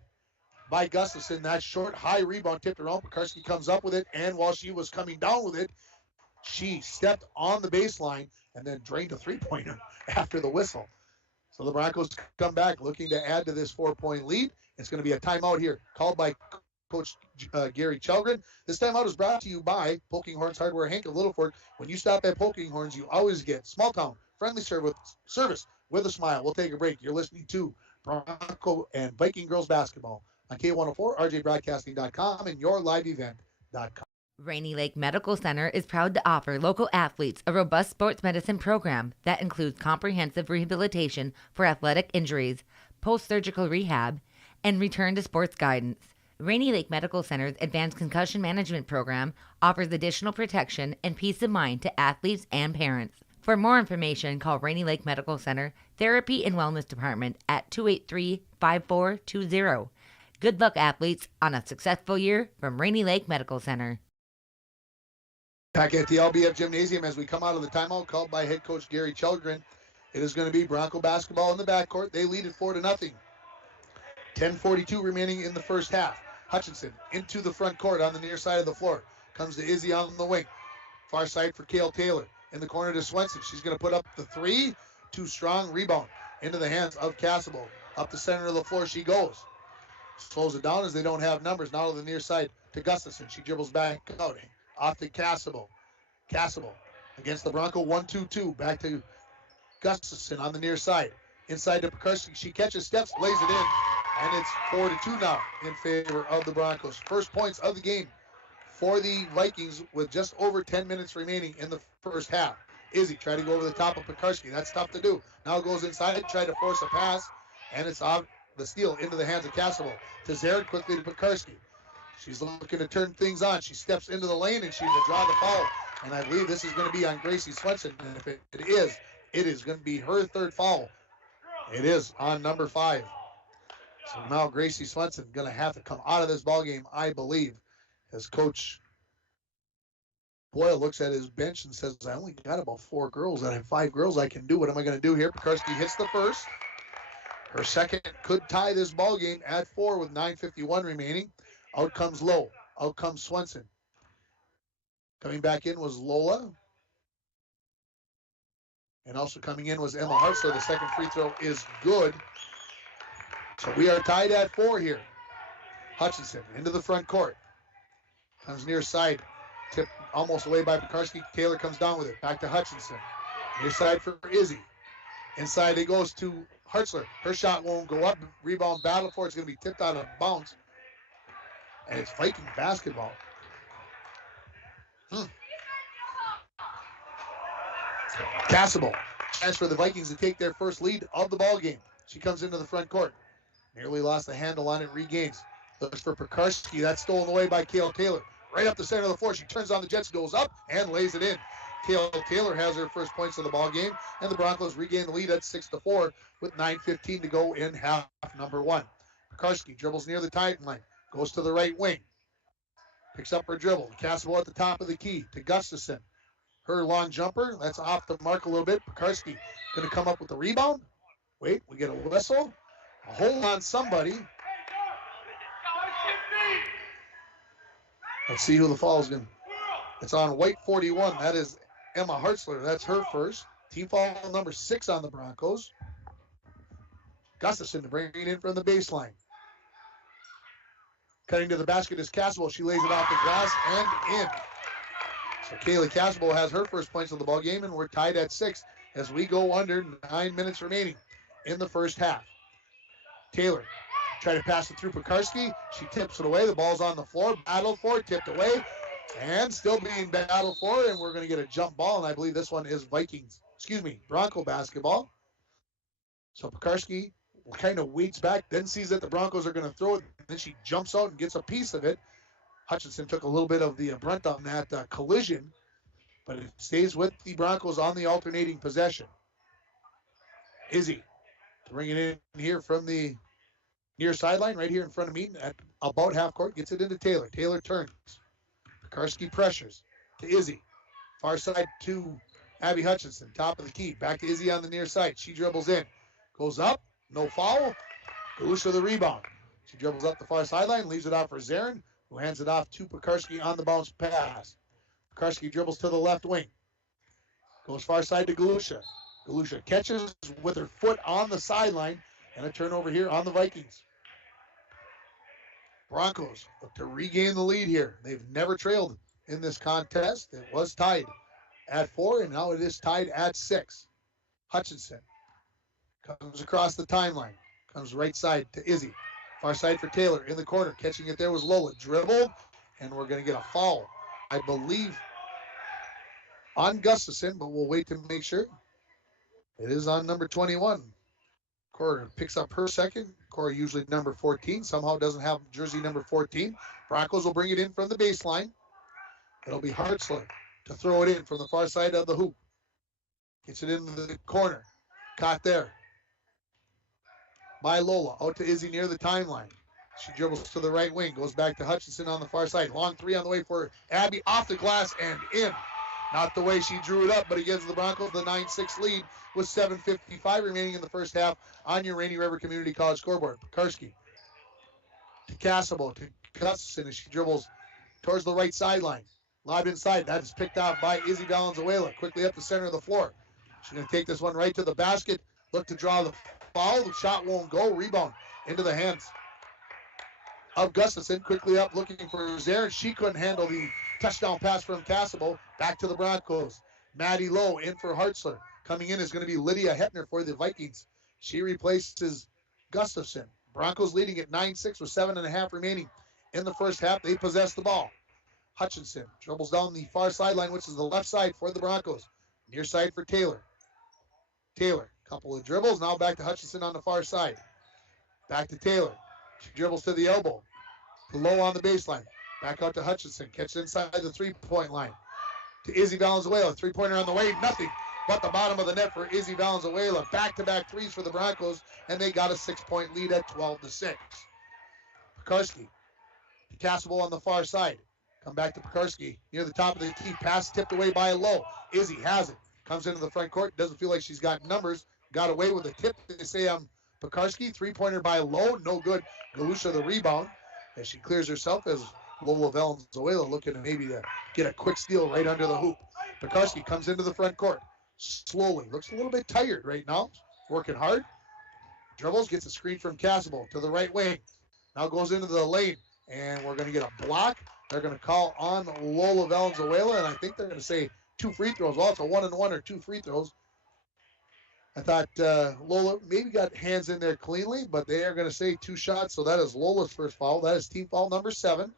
by Gustafsson. That short, high rebound tipped around. Pekarsky comes up with it, and while she was coming down with it, she stepped on the baseline and then drained a three-pointer after the whistle. So the Broncos come back looking to add to this 4-point lead. It's going to be a timeout here called by Coach Gary Chelgren. This timeout is brought to you by Poking Horns Hardware, Hank of Littlefork. When you stop at Poking Horns, you always get small town friendly service with a smile. We'll take a break. You're listening to Bronco and Viking Girls Basketball on K104, RJBroadcasting.com, and YourLiveEvent.com. Rainy Lake Medical Center is proud to offer local athletes a robust sports medicine program that includes comprehensive rehabilitation for athletic injuries, post-surgical rehab, and return to sports guidance. Rainy Lake Medical Center's Advanced Concussion Management Program offers additional protection and peace of mind to athletes and parents. For more information, call Rainy Lake Medical Center Therapy and Wellness Department at 283-5420. Good luck, athletes, on a successful year from Rainy Lake Medical Center. Back at the LBF Gymnasium as we come out of the timeout called by head coach Gary Chelgren. It is going to be Bronco basketball in the backcourt. They lead it 4-0. 10:42 remaining in the first half. Hutchinson into the front court on the near side of the floor. Comes to Izzy on the wing. Far side for Kale Taylor. In the corner to Swenson. She's going to put up the three. Too strong. Rebound into the hands of Cassable. Up the center of the floor she goes. Slows it down as they don't have numbers. Now to the near side to Gustafsson. She dribbles back out. Off to Cassable. Cassable against the Bronco 1-2-2. Back to Gustafsson on the near side. Inside to Pekarsky. She catches steps, lays it in. And it's 4-2 now in favor of the Broncos. First points of the game for the Vikings with just over 10 minutes remaining in the first half. Izzy tried to go over the top of Pekarsky. That's tough to do. Now goes inside, tried to force a pass, and it's off the steal into the hands of Cassable. To Zared, quickly to Pekarsky. She's looking to turn things on. She steps into the lane, and she's going to draw the foul. And I believe this is going to be on Gracie Swenson. And if it is going to be her third foul. It is on number 5. So now Gracie Swenson going to have to come out of this ballgame, I believe, as Coach Boyle looks at his bench and says, I only got about 4 girls. I have 5 girls I can do. What am I going to do here? Pekarsky hits the first. Her second could tie this ballgame at 4 with 9:51 remaining. Out comes Lowe. Out comes Swenson. Coming back in was Lola. And also coming in was Emma Hartzler. The second free throw is good. So we are tied at 4 here. Hutchinson into the front court. Comes near side. Tipped almost away by Pekarsky. Taylor comes down with it. Back to Hutchinson. Near side for Izzy. Inside it goes to Hartzler. Her shot won't go up. Rebound battle for it. It's going to be tipped out of bounds. And it's Viking basketball. Cassable. Chance for the Vikings to take their first lead of the ball game. She comes into the front court. Nearly lost the handle on it. Regains. Looks for Pekarsky. That's stolen away by Kale Taylor. Right up the center of the floor. She turns on the Jets, goes up, and lays it in. Kale Taylor has her first points of the ball game, and the Broncos regain the lead at 6-4 with 9:15 to go in half number 1. Pekarsky dribbles near the tight line. Goes to the right wing. Picks up her dribble. Cassable at the top of the key to Gustafsson. Her long jumper. That's off the mark a little bit. Pekarsky going to come up with the rebound. Wait, we get a whistle. A hold on somebody. Let's see who the foul is going to. It's on white 41. That is Emma Hartzler. That's her first. Team foul number 6 on the Broncos. Gustafsson to bring it in from the baseline. Cutting to the basket is Cassable. She lays it off the glass and in. So Kaylee Cassable has her first points of the ball game, and we're tied at 6 as we go under 9 minutes remaining in the first half. Taylor try to pass it through Pekarsky. She tips it away. The ball's on the floor. Battled for, tipped away, and still being battled for, and we're going to get a jump ball, and I believe this one is Bronco basketball. So Pekarsky kind of waits back, then sees that the Broncos are going to throw it, and then she jumps out and gets a piece of it. Hutchinson took a little bit of the brunt on that collision, but it stays with the Broncos on the alternating possession. Izzy to bring it in here from the near sideline, right here in front of me at about half court, gets it into Taylor. Taylor turns. Pekarsky pressures to Izzy. Far side to Abby Hutchinson, top of the key. Back to Izzy on the near side. She dribbles in. Goes up. No foul. Galusha the rebound. She dribbles up the far sideline, leaves it out for Zarin, who hands it off to Pekarski on the bounce pass. Pekarski dribbles to the left wing. Goes far side to Galusha. Galusha catches with her foot on the sideline, and a turnover here on the Vikings. Broncos look to regain the lead here. They've never trailed in this contest. It was tied at 4, and now it is tied at 6. Hutchinson comes across the timeline. Comes right side to Izzy. Far side for Taylor in the corner. Catching it there was Lola. Dribbled, and we're going to get a foul, I believe, on Gustafsson, but we'll wait to make sure. It is on number 21. Cora picks up her second. Cora usually number 14. Somehow doesn't have jersey number 14. Broncos will bring it in from the baseline. It'll be Hartzler to throw it in from the far side of the hoop. Gets it into the corner. Caught there by Lola. Out to Izzy near the timeline. She dribbles to the right wing. Goes back to Hutchinson on the far side. Long three on the way for Abby. Off the glass and in. Not the way she drew it up, but it gives the Broncos the 9-6 lead with 7:55 remaining in the first half on your Rainy River Community College scoreboard. Pekarski to Casabo to Gustafsson as she dribbles towards the right sideline. Lob inside. That is picked off by Izzy Valenzuela. Quickly up the center of the floor. She's going to take this one right to the basket. Look to draw the foul. The shot won't go. Rebound into the hands of Gustafsson. Quickly up looking for Zarin. She couldn't handle the touchdown pass from Casabo. Back to the Broncos. Maddie Lowe in for Hartzler. Coming in is going to be Lydia Hetner for the Vikings. She replaces Gustafsson. Broncos leading at 9-6 with 7.5 remaining in the first half. They possess the ball. Hutchinson dribbles down the far sideline, which is the left side for the Broncos. Near side for Taylor. Taylor, couple of dribbles. Now back to Hutchinson on the far side. Back to Taylor. She dribbles to the elbow. To Lowe on the baseline. Back out to Hutchinson. Catch inside the three-point line. To Izzy Valenzuela. Three-pointer on the way. Nothing but the bottom of the net for Izzy Valenzuela. Back-to-back threes for the Broncos, and they got a 6-point lead at 12-6. Pekarski. Casable on the far side. Come back to Pekarski near the top of the key. Pass tipped away by Lowe. Izzy has it. Comes into the front court. Doesn't feel like she's got numbers. Got away with a tip. They say Pekarski. Three-pointer by Lowe. No good. Galusha the rebound as she clears herself as Lola Valenzuela looking to maybe to get a quick steal right under the hoop. Pekarski comes into the front court. Slowly. Looks a little bit tired right now. Working hard. Dribbles. Gets a screen from Casable to the right wing. Now goes into the lane. And we're going to get a block. They're going to call on Lola Valenzuela. And I think they're going to say 2 free throws. Well, it's a 1-and-1 or 2 free throws. I thought Lola maybe got hands in there cleanly, but they are going to say 2 shots. So that is Lola's first foul. That is team foul number 7.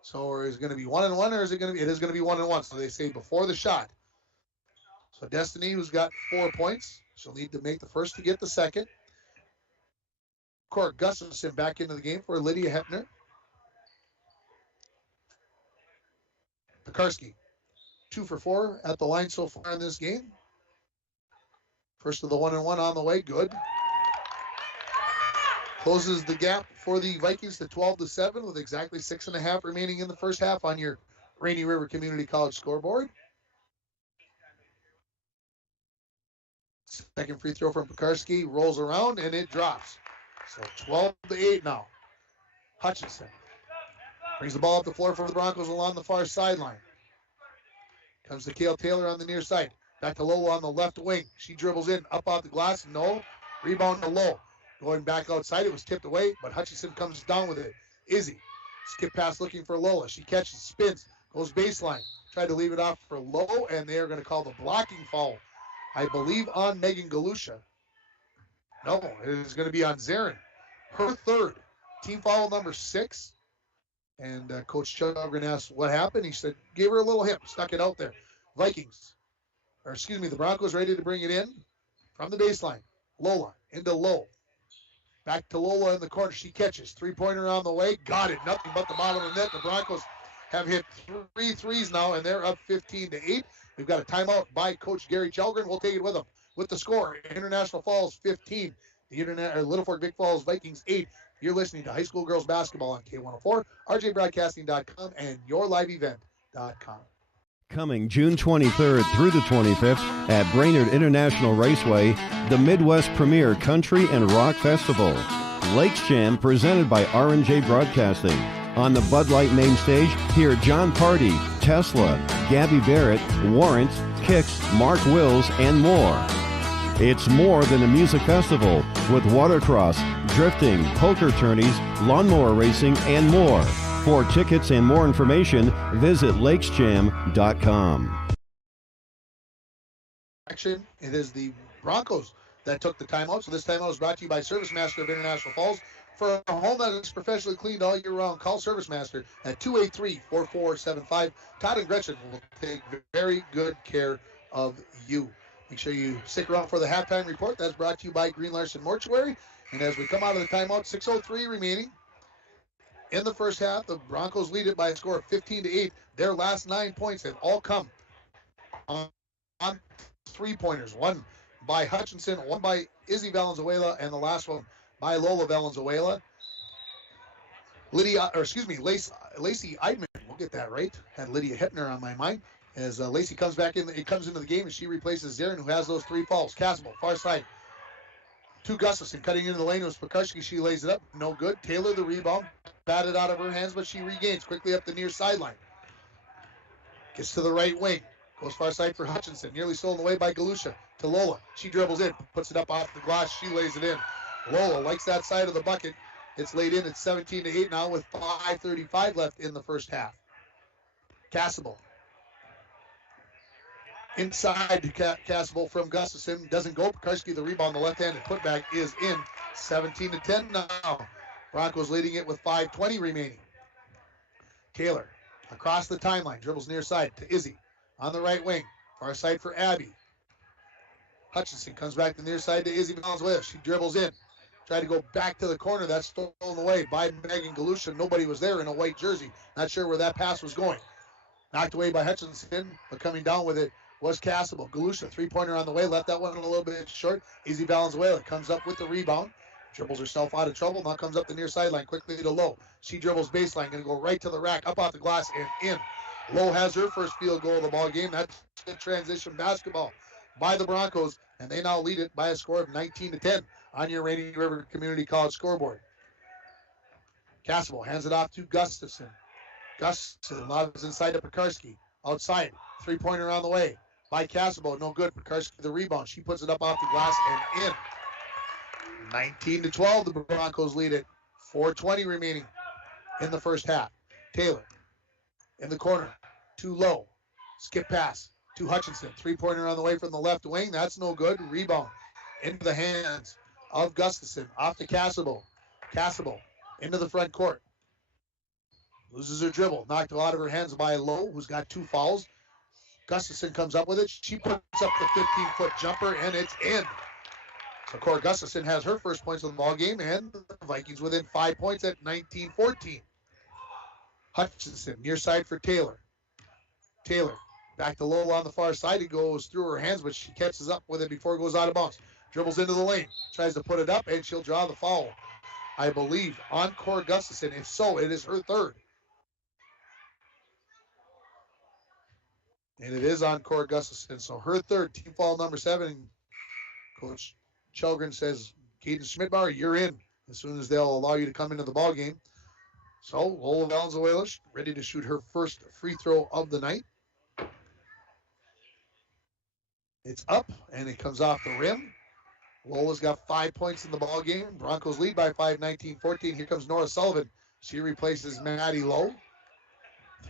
So is it going to be 1-and-1 or is it going to be? It is going to be 1-and-1. So they say before the shot. So Destiny, who's got 4 points, she'll need to make the first to get the second. Cora Gustafsson back into the game for Lydia Hepner. Pekarski, 2 for 4 at the line so far in this game. First of the 1-and-1 on the way. Good. Closes the gap for the Vikings to 12-7 with exactly 6.5 remaining in the first half on your Rainy River Community College scoreboard. Second free throw from Pekarski rolls around and it drops. So 12-8 now. Hutchinson brings the ball up the floor for the Broncos along the far sideline. Comes to Kale Taylor on the near side. Back to Lola on the left wing. She dribbles in, up off the glass. No. Rebound to Lowe. Going back outside. It was tipped away, but Hutchinson comes down with it. Izzy. Skip pass looking for Lola. She catches, spins, goes baseline. Tried to leave it off for Lowe, and they are going to call the blocking foul, I believe, on Megan Galusha. No, it is going to be on Zarin. Her third. Team foul number 6. And Coach Chugren asked what happened. He said, gave her a little hip, stuck it out there. The Broncos ready to bring it in from the baseline. Lola into Lowe. Back to Lola in the corner. She catches. 3-pointer on the way. Got it. Nothing but the bottom of the net. The Broncos have hit 3 threes now, and they're up 15-8. We've got a timeout by Coach Gary Chelgren. We'll take it with him. With the score, International Falls 15, the Littlefork Big Falls Vikings 8. You're listening to High School Girls Basketball on K104, RJBroadcasting.com, and YourLiveEvent.com. Coming June 23rd through the 25th at Brainerd International Raceway, the Midwest Premier Country and Rock Festival. Lakes Jam presented by R&J Broadcasting. On the Bud Light main stage, hear John Party, Tesla, Gabby Barrett, Warrant, Kicks, Mark Wills, and more. It's more than a music festival with watercross, drifting, poker tourneys, lawnmower racing, and more. For tickets and more information, visit lakesjam.com. Action. It is the Broncos that took the timeout. So this timeout is brought to you by Service Master of International Falls. For a home that is professionally cleaned all year round, call Service Master at 283-4475. Todd and Gretchen will take very good care of you. Make sure you stick around for the halftime report. That's brought to you by Green Larson Mortuary. And as we come out of the timeout, 6:03 remaining. In the first half, the Broncos lead it by a score of 15-8. Their last 9 points have all come on three-pointers. One by Hutchinson, one by Izzy Valenzuela, and the last one by Lola Valenzuela. Lacey Eidman, we'll get that right. Had Lydia Hittner on my mind. As Lacey comes back in, it comes into the game, and she replaces Zarin, who has those 3 fouls. Casable, far side. To Gustafsson, cutting into the lane with Pekarski. She lays it up. No good. Taylor, the rebound. Batted out of her hands, but she regains quickly up the near sideline. Gets to the right wing. Goes far side for Hutchinson. Nearly stolen away by Galusha. To Lola. She dribbles in. Puts it up off the glass. She lays it in. Lola likes that side of the bucket. It's laid in. It's 17-8 now with 5:35 left in the first half. Casable. Inside to Casable from Gustafsson. Doesn't go. Pekarski, the rebound. The left-handed putback is in. 17-10 now. Broncos leading it with 5:20 remaining. Taylor across the timeline. Dribbles near side to Izzy. On the right wing. Far side for Abby. Hutchinson comes back to the near side to Izzy Valenzuela. She dribbles in. Tried to go back to the corner. That's stolen away by Megan Galusha. Nobody was there in a white jersey. Not sure where that pass was going. Knocked away by Hutchinson, but coming down with it was Casable. Galusha, three-pointer on the way. Left that one a little bit short. Izzy Valenzuela comes up with the rebound. Dribbles herself out of trouble. Now comes up the near sideline quickly to Lowe. She dribbles baseline. Going to go right to the rack. Up off the glass and in. Lowe has her first field goal of the ball game. That's the transition basketball by the Broncos. And they now lead it by a score of 19-10 on your Rainy River Community College scoreboard. Casable hands it off to Gustafsson. Gustafsson lobs inside to Pekarski. Outside. Three-pointer on the way by Casable. No good. Pekarski the rebound. She puts it up off the glass and in. 19-12, the Broncos lead it. 4:20 remaining in the first half. Taylor in the corner. Too low. Skip pass to Hutchinson. Three-pointer on the way from the left wing. That's no good. Rebound into the hands of Gustafsson. Off to Casable. Casable into the front court. Loses her dribble. Knocked out of her hands by Lowe, who's got 2 fouls. Gustafsson comes up with it. She puts up the 15-foot jumper, and it's in. So Cora Gustafsson has her first points of the ball game, and the Vikings within 5 points at 19-14. Hutchinson near side for Taylor. Taylor back to Lola on the far side. It goes through her hands, but she catches up with it before it goes out of bounds. Dribbles into the lane. Tries to put it up, and she'll draw the foul, I believe, on Cora Gustafsson. If so, it is her third. And it is on Cora Gustafsson. So her third, team foul number 7. Coach Chelgren says, Caden Schmidbauer, you're in as soon as they'll allow you to come into the ball game. So Lola Valenzuela ready to shoot her first free throw of the night. It's up, and it comes off the rim. Lola's got 5 points in the ball game. Broncos lead by 5, 19-14. Here comes Nora Sullivan. She replaces Maddie Lowe.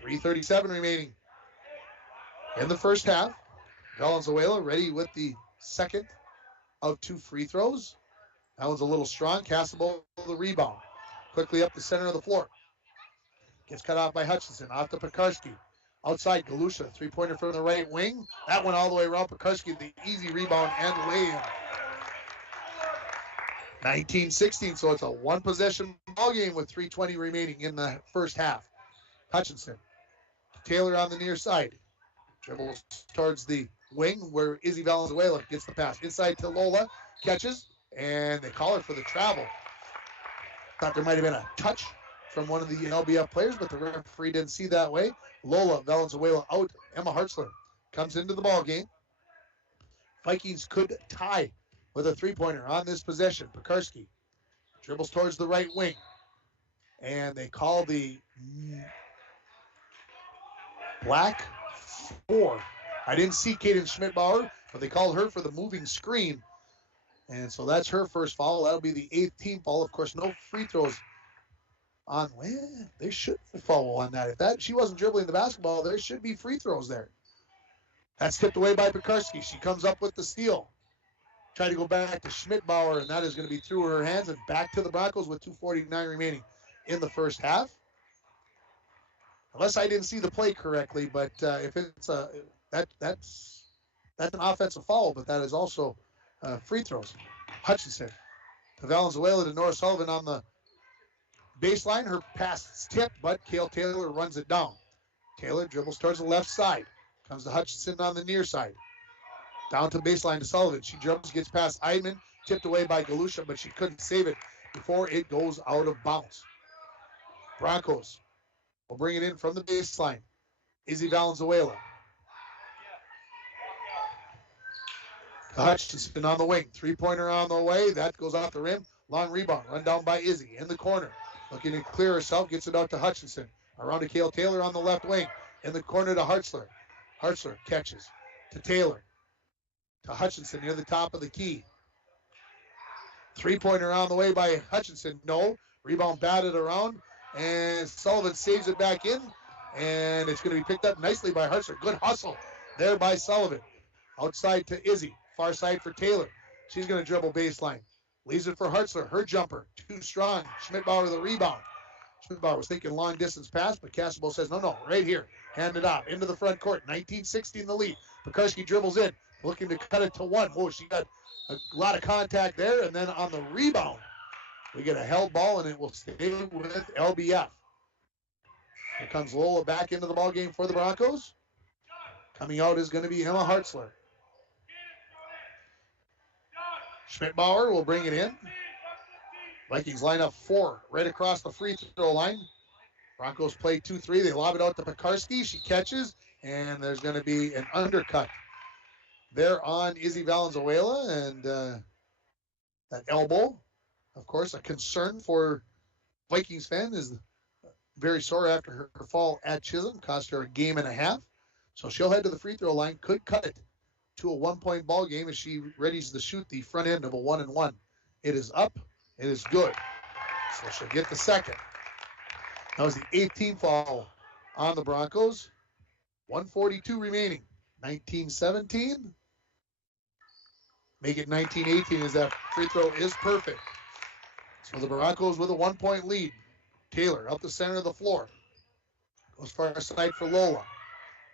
3:37 remaining in the first half. Valenzuela ready with the second of 2 free throws. That one's a little strong. Casable the rebound. Quickly up the center of the floor. Gets cut off by Hutchinson. Off to Pekarski. Outside, Galusha. Three-pointer from the right wing. That went all the way around. Pekarski, the easy rebound and lay-in. 19-16, so it's a one-possession ball game with 3:20 remaining in the first half. Hutchinson. Taylor on the near side. Dribbles towards the wing where Izzy Valenzuela gets the pass. Inside to Lola. Catches, and they call her for the travel. Thought there might have been a touch from one of the LBF players, but the referee didn't see that way. Lola Valenzuela out. Emma Hartzler comes into the ball game. Vikings could tie with a three-pointer on this possession. Pekarski dribbles towards the right wing. And they call the black 4. I didn't see Kaden Schmidbauer, but they called her for the moving screen. And so that's her first foul. That'll be the 8th team foul. Of course, no free throws on. Well, they should foul on that. If she wasn't dribbling the basketball, there should be free throws there. That's tipped away by Pekarski. She comes up with the steal. Try to go back to Schmidbauer, and that is going to be through her hands and back to the Broncos with 2:49 remaining in the first half. Unless I didn't see the play correctly, but if it's that's an offensive foul, but that is also free throws. Hutchinson to Valenzuela to Nora Sullivan on the baseline. Her pass is tipped, but Kale Taylor runs it down. Taylor dribbles towards the left side. Comes to Hutchinson on the near side. Down to baseline to Sullivan. She dribbles, gets past Eidman. Tipped away by Galusha, but she couldn't save it before it goes out of bounds. Broncos will bring it in from the baseline. Izzy Valenzuela. Hutchinson on the wing. Three-pointer on the way. That goes off the rim. Long rebound. Run down by Izzy in the corner. Looking to clear herself. Gets it out to Hutchinson. Around to Kale Taylor on the left wing. In the corner to Hartzler. Hartzler catches to Taylor. To Hutchinson near the top of the key. Three-pointer on the way by Hutchinson. No. Rebound batted around. And Sullivan saves it back in. And it's going to be picked up nicely by Hartzler. Good hustle there by Sullivan. Outside to Izzy. Far side for Taylor. She's going to dribble baseline. Leaves it for Hartzler. Her jumper. Too strong. Schmidbauer the rebound. Schmidbauer was thinking long distance pass, but Cassable says, no, right here. Hand it off. Into the front court. 19-16 the lead. Pekarski dribbles in. Looking to cut it to one. Whoa, she got a lot of contact there. And then on the rebound, we get a held ball, and it will stay with LBF. Here comes Lola back into the ball game for the Broncos. Coming out is going to be Emma Hartzler. Schmidbauer will bring it in. Vikings line up 4 right across the free throw line. Broncos play 2-3. They lob it out to Pekarski. She catches, and there's going to be an undercut there on Izzy Valenzuela, and that elbow, of course, a concern for Vikings fan, is very sore after her fall at Chisholm. Cost her a game and a half. So she'll head to the free throw line. Could cut it to a 1-point ball game as she readies to shoot the front end of a 1-and-1. It is up. It is good. So she'll get the second. That was the 18th foul on the Broncos. 1:42 remaining. 19-17. Make it 19-18 as that free throw is perfect. So the Broncos with a 1-point lead. Taylor up the center of the floor. Goes far side for Lola.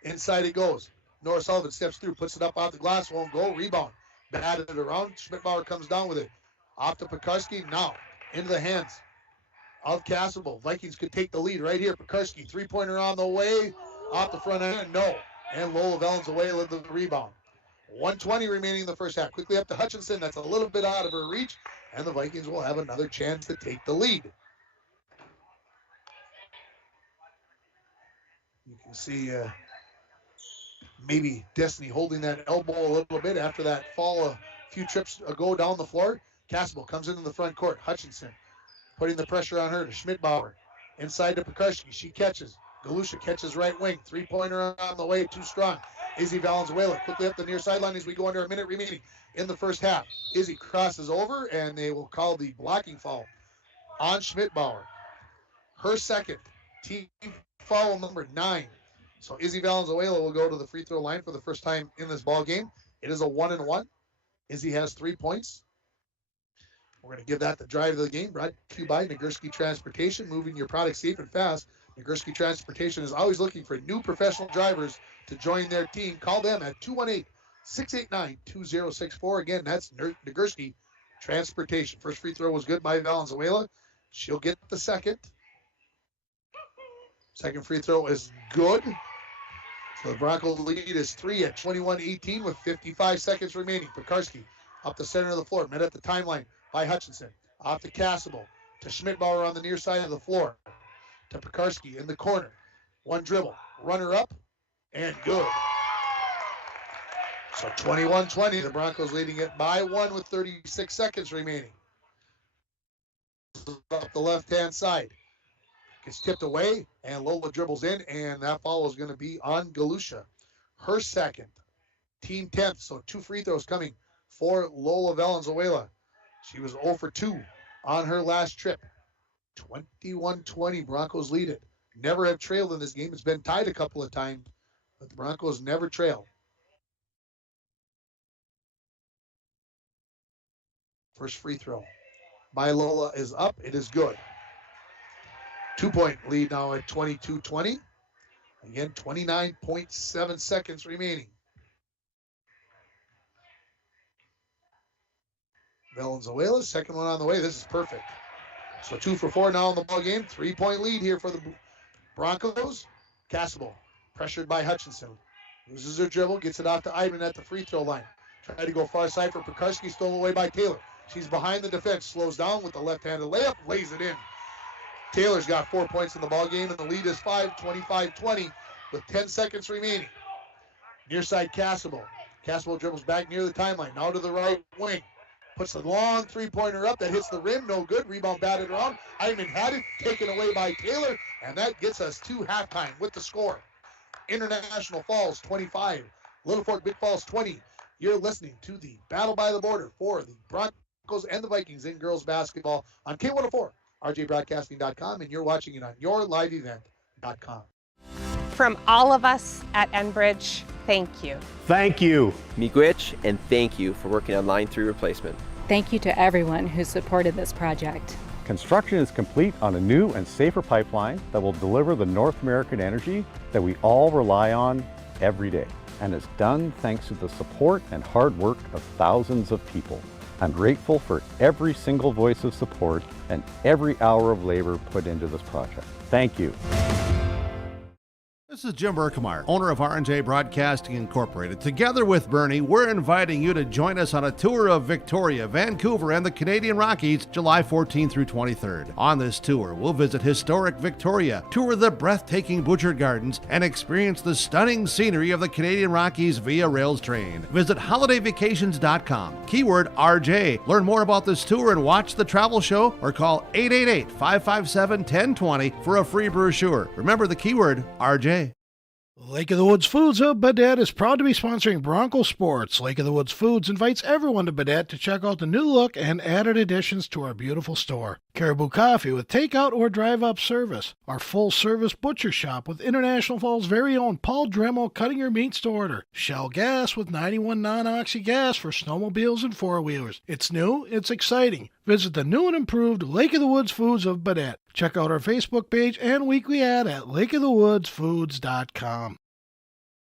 Inside it goes. Nora Sullivan steps through, puts it up off the glass, won't go. Rebound. Batted it around. Schmidbauer comes down with it. Off to Pekarski. Now into the hands of Cassable. Vikings could take the lead right here. Pekarski, three-pointer on the way. Off the front end. No. And Lola Valenzuela the rebound. 1:20 remaining in the first half. Quickly up to Hutchinson. That's a little bit out of her reach. And the Vikings will have another chance to take the lead. You can see maybe Destiny holding that elbow a little bit after that fall a few trips ago down the floor. Cassable comes into the front court. Hutchinson putting the pressure on her to Schmidbauer. Inside to Pekarski. She catches. Galusha catches right wing. Three-pointer on the way. Too strong. Izzy Valenzuela quickly up the near sideline as we go under a minute remaining in the first half. Izzy crosses over, and they will call the blocking foul on Schmidbauer. Her second. Team foul number 9. So Izzy Valenzuela will go to the free throw line for the first time in this ball game. It is a 1-and-1. Izzy has 3 points. We're going to give that the drive of the game. Brought to you by Nagurski Transportation. Moving your product safe and fast. Nagurski Transportation is always looking for new professional drivers to join their team. Call them at 218-689-2064. Again, that's Nagurski Transportation. First free throw was good by Valenzuela. She'll get the second. Second free throw is good. So the Broncos lead is 3 at 21-18 with 55 seconds remaining. Pekarski up the center of the floor. Met at the timeline by Hutchinson. Off to Cassable. To Schmidbauer on the near side of the floor. to Pekarski in the corner. One dribble, runner up, and good. So 21-20, the Broncos leading it by 1 with 36 seconds remaining. Up the left-hand side. Gets tipped away, and Lola dribbles in, and that foul is going to be on Galusha. Her second, team 10th, so 2 free throws coming for Lola Valenzuela. She was 0 for 2 on her last trip. 21-20, Broncos lead it. Never have trailed in this game. It's been tied a couple of times, but the Broncos never trail. First free throw by Lola is up. It is good. 2-point lead now at 22-20. Again, 29.7 seconds remaining. Valenzuela, second one on the way. This is perfect. So 2 for 4 now in the ball game. 3-point lead here for the Broncos. Cassable, pressured by Hutchinson. Loses her dribble, gets it off to Ivan at the free throw line. Try to go far side for Pekarski, stolen away by Taylor. She's behind the defense, slows down with the left-handed layup, lays it in. Taylor's got 4 points in the ball game, and the lead is 5, 25-20 with 10 seconds remaining. Near side Cassable. Cassable dribbles back near the timeline, now to the right wing. Puts the long three-pointer up that hits the rim, no good. Rebound batted around. Ivan had it, taken away by Taylor, and that gets us to halftime with the score. International Falls 25, Littlefork Big Falls 20. You're listening to the Battle by the Border for the Broncos and the Vikings in girls basketball on K104, rjbroadcasting.com, and you're watching it on yourliveevent.com. From all of us at Enbridge, thank you. Thank you. Miigwech, and thank you for working on Line 3 replacement. Thank you to everyone who supported this project. Construction is complete on a new and safer pipeline that will deliver the North American energy that we all rely on every day. And it's done thanks to the support and hard work of thousands of people. I'm grateful for every single voice of support and every hour of labor put into this project. Thank you. This is Jim Berkemeyer, owner of R&J Broadcasting Incorporated. Together with Bernie, we're inviting you to join us on a tour of Victoria, Vancouver, and the Canadian Rockies, July 14th through 23rd. On this tour, we'll visit historic Victoria, tour the breathtaking Butchert Gardens, and experience the stunning scenery of the Canadian Rockies via rails train. Visit holidayvacations.com, keyword RJ. Learn more about this tour and watch the travel show, or call 888-557-1020 for a free brochure. Remember the keyword RJ. Lake of the Woods Foods of Baudette is proud to be sponsoring Broncos sports. Lake of the Woods Foods invites everyone to Baudette to check out the new look and added additions to our beautiful store. Caribou Coffee with takeout or drive-up service. Our full-service butcher shop with International Falls' very own Paul Dremel cutting your meats to order. Shell Gas with 91 non-oxy gas for snowmobiles and four-wheelers. It's new, it's exciting. Visit the new and improved Lake of the Woods Foods of Baudette. Check out our Facebook page and weekly ad at lakeofthewoodsfoods.com.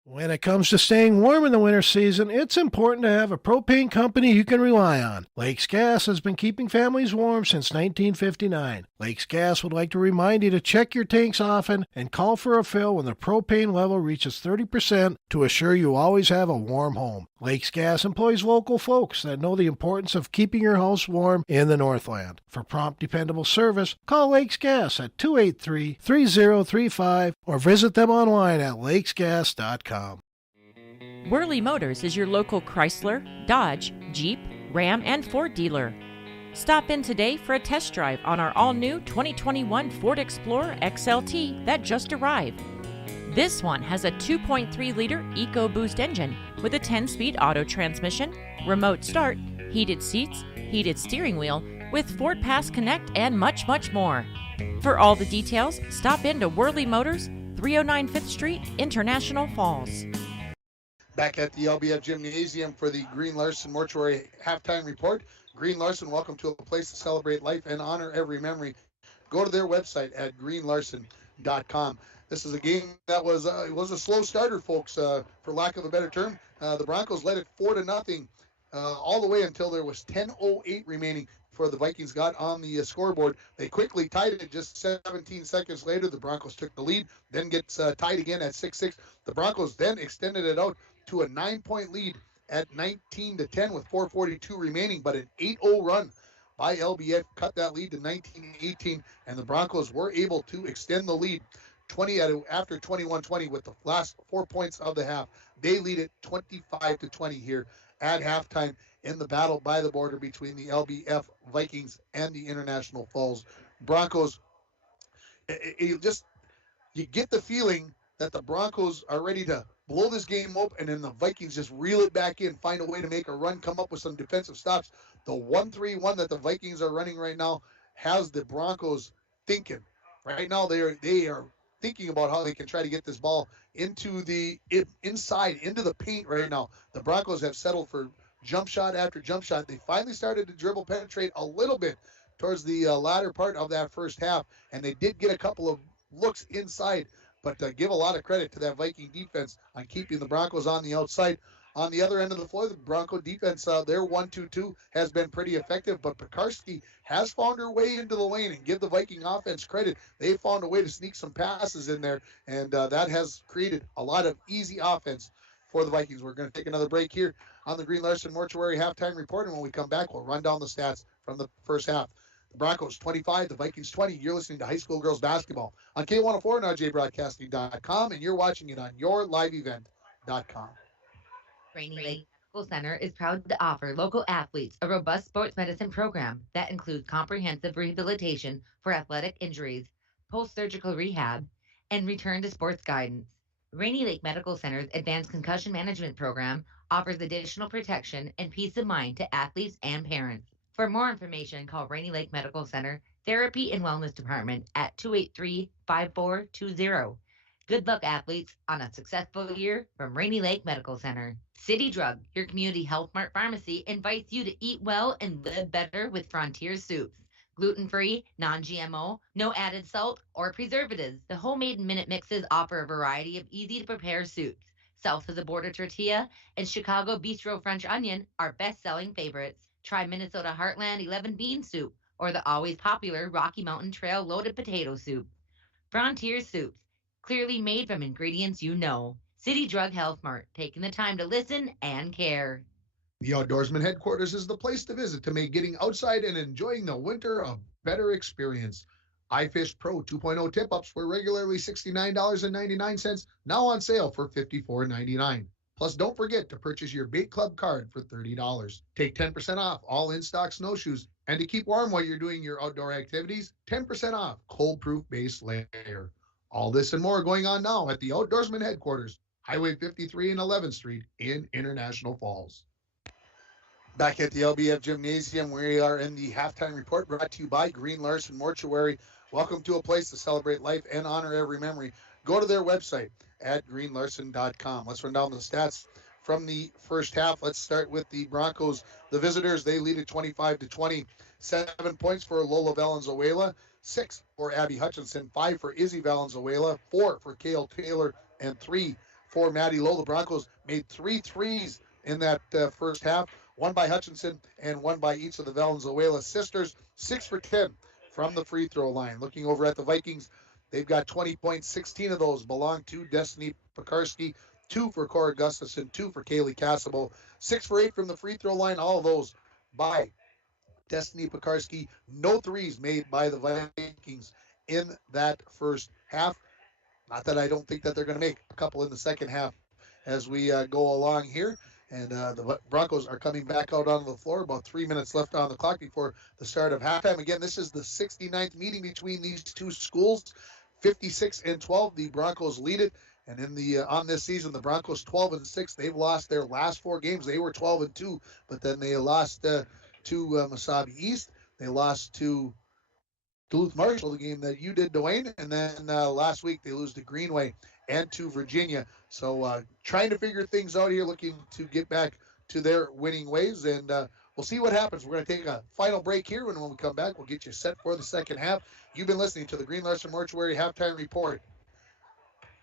When it comes to staying warm in the winter season, it's important to have a propane company you can rely on. Lakes Gas has been keeping families warm since 1959. Lakes Gas would like to remind you to check your tanks often and call for a fill when the propane level reaches 30% to assure you always have a warm home. Lakes Gas employs local folks that know the importance of keeping your house warm in the Northland. For prompt, dependable service, call Lakes Gas at 283-3035 or visit them online at lakesgas.com. Worley Motors is your local Chrysler, Dodge, Jeep, Ram, and Ford dealer. Stop in today for a test drive on our all-new 2021 Ford Explorer XLT that just arrived. This one has a 2.3-liter EcoBoost engine with a 10-speed auto transmission, remote start, heated seats, heated steering wheel, with Ford Pass Connect, and much, much more. For all the details, stop in to Worley Motors, 309 5th Street, International Falls. Back at the LBF Gymnasium for the Green Larson Mortuary halftime report. Green Larson, welcome to a place to celebrate life and honor every memory. Go to their website at greenlarson.com. This is a game that was a slow starter, folks, for lack of a better term. The Broncos led it 4-0 all the way until there was 10:08 remaining before the Vikings got on the scoreboard. They quickly tied it just 17 seconds later. The Broncos took the lead, then gets tied again at 6-6. The Broncos then extended it out to a 9-point lead at 19-10 with 4:42 remaining, but an 8-0 run by LBF, cut that lead to 19-18, and the Broncos were able to extend the lead after 21-20 with the last 4 points of the half. They lead it 25-20 here at halftime in the battle by the border between the LBF Vikings and the International Falls Broncos. You get the feeling that the Broncos are ready to blow this game open, and then the Vikings just reel it back in, find a way to make a run, come up with some defensive stops. The 1-3-1 that the Vikings are running right now has the Broncos thinking. Right now they are thinking about how they can try to get this ball into the inside, into the paint right now. The Broncos have settled for jump shot after jump shot. They finally started to dribble penetrate a little bit towards the latter part of that first half, and they did get a couple of looks inside, but give a lot of credit to that Viking defense on keeping the Broncos on the outside. On the other end of the floor, the Bronco defense, their 1-2-2 has been pretty effective, but Pekarski has found her way into the lane, and give the Viking offense credit. They found a way to sneak some passes in there, and that has created a lot of easy offense for the Vikings. We're going to take another break here on the Green Larson Mortuary halftime report, and when we come back, we'll run down the stats from the first half. The Broncos 25, the Vikings 20. You're listening to high school girls basketball on K104 and RJBroadcasting.com, and you're watching it on yourliveevent.com. Rainy Lake Medical Center is proud to offer local athletes a robust sports medicine program that includes comprehensive rehabilitation for athletic injuries, post-surgical rehab, and return to sports guidance. Rainy Lake Medical Center's advanced concussion management program offers additional protection and peace of mind to athletes and parents. For more information, call Rainy Lake Medical Center Therapy and Wellness Department at 283-5420. Good luck, athletes, on a successful year from Rainy Lake Medical Center. City Drug, your community health mart pharmacy, invites you to eat well and live better with Frontier Soups. Gluten-free, non-GMO, no added salt or preservatives. The homemade minute mixes offer a variety of easy-to-prepare soups. South of the Border Tortilla and Chicago Bistro French Onion are best-selling favorites. Try Minnesota Heartland 11 Bean Soup or the always popular Rocky Mountain Trail Loaded Potato Soup. Frontier Soups, clearly made from ingredients you know. City Drug Health Mart, taking the time to listen and care. The Outdoorsman headquarters is the place to visit to make getting outside and enjoying the winter a better experience. iFish Pro 2.0 tip-ups were regularly $69.99, now on sale for $54.99. Plus, don't forget to purchase your Bait Club card for $30. Take 10% off all in-stock snowshoes. And to keep warm while you're doing your outdoor activities, 10% off cold-proof base layer. All this and more going on now at the Outdoorsman headquarters, Highway 53 and 11th Street in International Falls. Back at the LBF Gymnasium, we are in the halftime report brought to you by Green Larson Mortuary. Welcome to a place to celebrate life and honor every memory. Go to their website at greenlarson.com. Let's run down the stats from the first half. Let's start with the Broncos. The visitors, they lead at 25-20. 7 points for Lola Valenzuela, 6 for Abby Hutchinson, 5 for Izzy Valenzuela, 4 for Kale Taylor, and 3 for Maddie Lowe. The Broncos made 3 threes in that first half, 1 by Hutchinson and 1 by each of the Valenzuela sisters, 6 for 10 from the free throw line. Looking over at the Vikings, they've got 20 points. 16 of those belong to Destiny Pekarski, 2 for Cora Gustafsson, 2 for Kaylee Cassable, 6 for 8 from the free throw line. All of those by Destiny Pekarski. No threes made by the Vikings in that first half. Not that I don't think that they're going to make a couple in the second half as we go along here. And the Broncos are coming back out onto the floor. About 3 minutes left on the clock before the start of halftime. Again, this is the 69th meeting between these two schools. 56-12, the Broncos lead it. And in the on this season, the Broncos 12-6. They've lost their last 4 games. They were 12-2, but then they lost to Mesabi East. They lost to Duluth Marshall, the game that you did, Dwayne. And then last week they lose to Greenway and to Virginia. So trying to figure things out here, looking to get back to their winning ways. And we'll see what happens. We're going to take a final break here. And when we come back, we'll get you set for the second half. You've been listening to the Green Larson Mortuary Halftime Report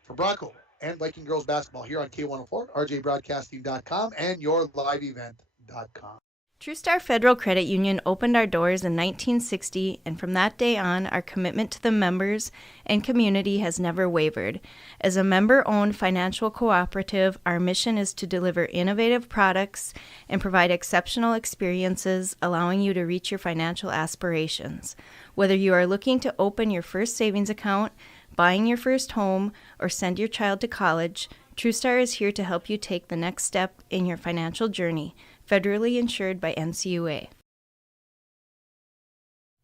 for Bronco and Viking girls basketball here on K104, RJBroadcasting.com, and yourliveevent.com. TrueStar Federal Credit Union opened our doors in 1960, and from that day on, our commitment to the members and community has never wavered. As a member-owned financial cooperative, our mission is to deliver innovative products and provide exceptional experiences, allowing you to reach your financial aspirations. Whether you are looking to open your first savings account, buying your first home, or send your child to college, TrueStar is here to help you take the next step in your financial journey. Federally insured by NCUA.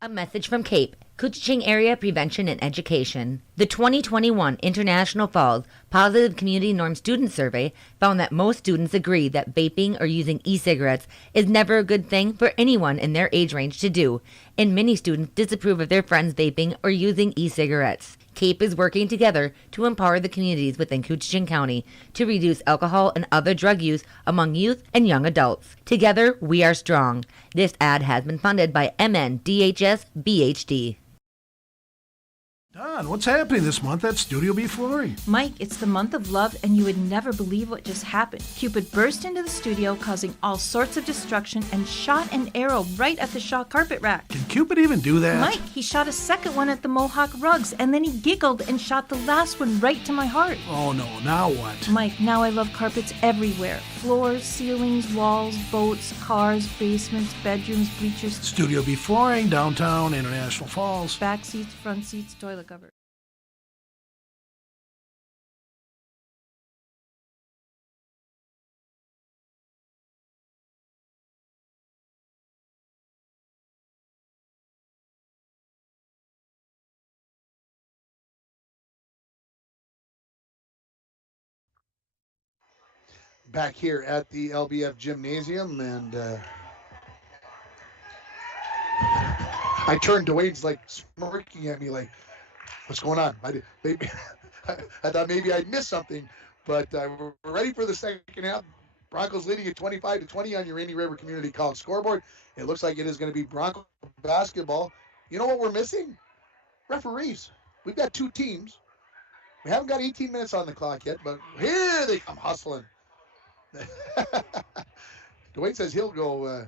A message from CAPE, Couchiching Area Prevention and Education. The 2021 International Falls Positive Community Norm Student Survey found that most students agree that vaping or using e-cigarettes is never a good thing for anyone in their age range to do, and many students disapprove of their friends vaping or using e-cigarettes. CAPE is working together to empower the communities within Couchiching County to reduce alcohol and other drug use among youth and young adults. Together, we are strong. This ad has been funded by MNDHS BHD. Don, what's happening this month at Studio B Flooring? Mike, it's the month of love, and you would never believe what just happened. Cupid burst into the studio, causing all sorts of destruction, and shot an arrow right at the Shaw carpet rack. Can Cupid even do that? Mike, he shot a second one at the Mohawk rugs, and then he giggled and shot the last one right to my heart. Oh no, now what? Mike, now I love carpets everywhere. Floors, ceilings, walls, boats, cars, basements, bedrooms, bleachers. Studio B Flooring, downtown, International Falls. Back seats, front seats, toilet cover. Back here at the LBF Gymnasium, and I turned, Dwayne's like smirking at me like, what's going on? I thought maybe I'd missed something, but we're ready for the second half. Broncos leading at 25-20 on your Rainy River Community College scoreboard. It looks like it is going to be Bronco basketball. You know what we're missing? Referees. We've got two teams. We haven't got 18 minutes on the clock yet, but here they come hustling. Dwayne says he'll go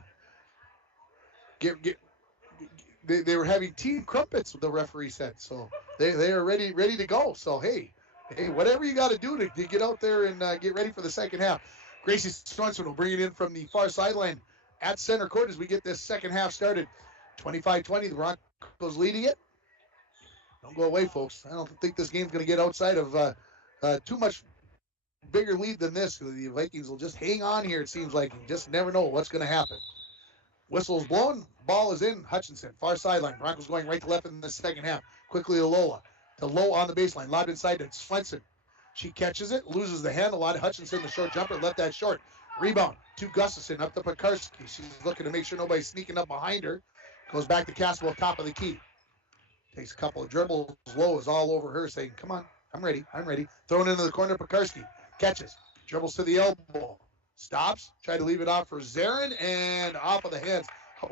they were having tea and crumpets, the referee said, so they are ready to go. So hey, whatever you got to do to get out there and get ready for the second half. Gracie Swenson will bring it in from the far sideline at center court as we get this second half started. 25-20, the Broncos leading it. Don't go away, folks. I don't think this game's going to get outside of too much bigger lead than this. The Vikings will just hang on here, it seems like. You just never know what's going to happen. Whistle's blown. Ball is in. Hutchinson, far sideline. Broncos going right to left in the second half. Quickly to Lola. To Low on the baseline. Lobbed inside to Swenson. She catches it, loses the handle on it. Hutchinson, the short jumper, left that short. Rebound to Gustafsson, up to Pekarski. She's looking to make sure nobody's sneaking up behind her. Goes back to Caswell, top of the key. Takes a couple of dribbles. Low is all over her, saying, come on, I'm ready. Thrown into the corner, Pekarski. Catches. Dribbles to the elbow. Stops. Try to leave it off for Zarin, and off of the hands.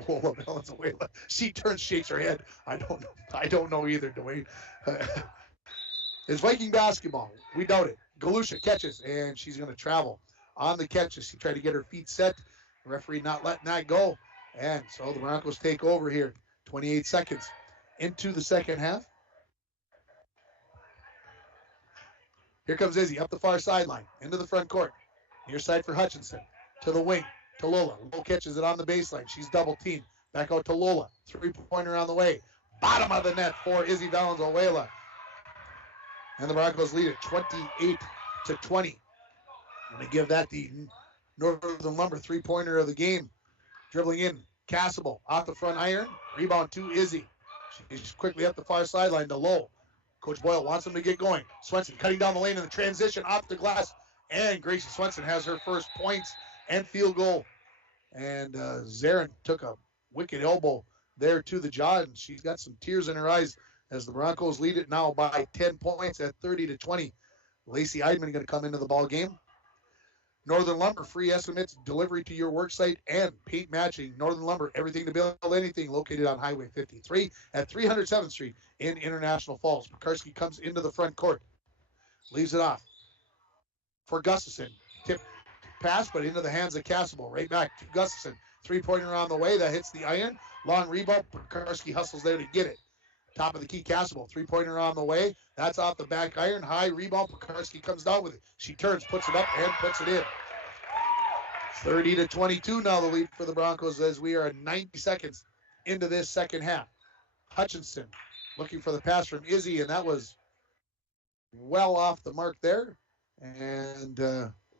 Oh, balance away. She turns, shakes her head. I don't know either, Dwayne. It's Viking basketball. We doubt it. Galusha catches, and she's going to travel on the catches. She tried to get her feet set. The referee not letting that go. And so the Broncos take over here. 28 seconds into the second half. Here comes Izzy up the far sideline, into the front court. Near side for Hutchinson. To the wing, to Lola. Lola catches it on the baseline. She's double teamed. Back out to Lola. Three-pointer on the way. Bottom of the net for Izzy Valenzuela. And the Broncos lead it 28-20. I'm going to give that the Northern Lumber three-pointer of the game. Dribbling in, Cassable off the front iron. Rebound to Izzy. She's quickly up the far sideline to Low. Coach Boyle wants him to get going. Swenson cutting down the lane in the transition off the glass. And Gracie Swenson has her first points and field goal. And Zarin took a wicked elbow there to the jaw, and she's got some tears in her eyes as the Broncos lead it now by 10 points at 30-20. Lacey Eidman going to come into the ball game. Northern Lumber, free estimates, delivery to your work site, and paint matching. Northern Lumber, everything to build anything, located on Highway 53 at 307th Street in International Falls. Pekarski comes into the front court, leaves it off for Gustafsson. Tip pass, but into the hands of Cassable. Right back to Gustafsson. Three-pointer on the way. That hits the iron. Long rebound. Pekarski hustles there to get it. Top of the key, Cassable. Three-pointer on the way. That's off the back iron. High rebound. Pekarski comes down with it. She turns, puts it up, and puts it in. 30-22 now the lead for the Broncos as we are 90 seconds into this second half. Hutchinson looking for the pass from Izzy, and that was well off the mark there. And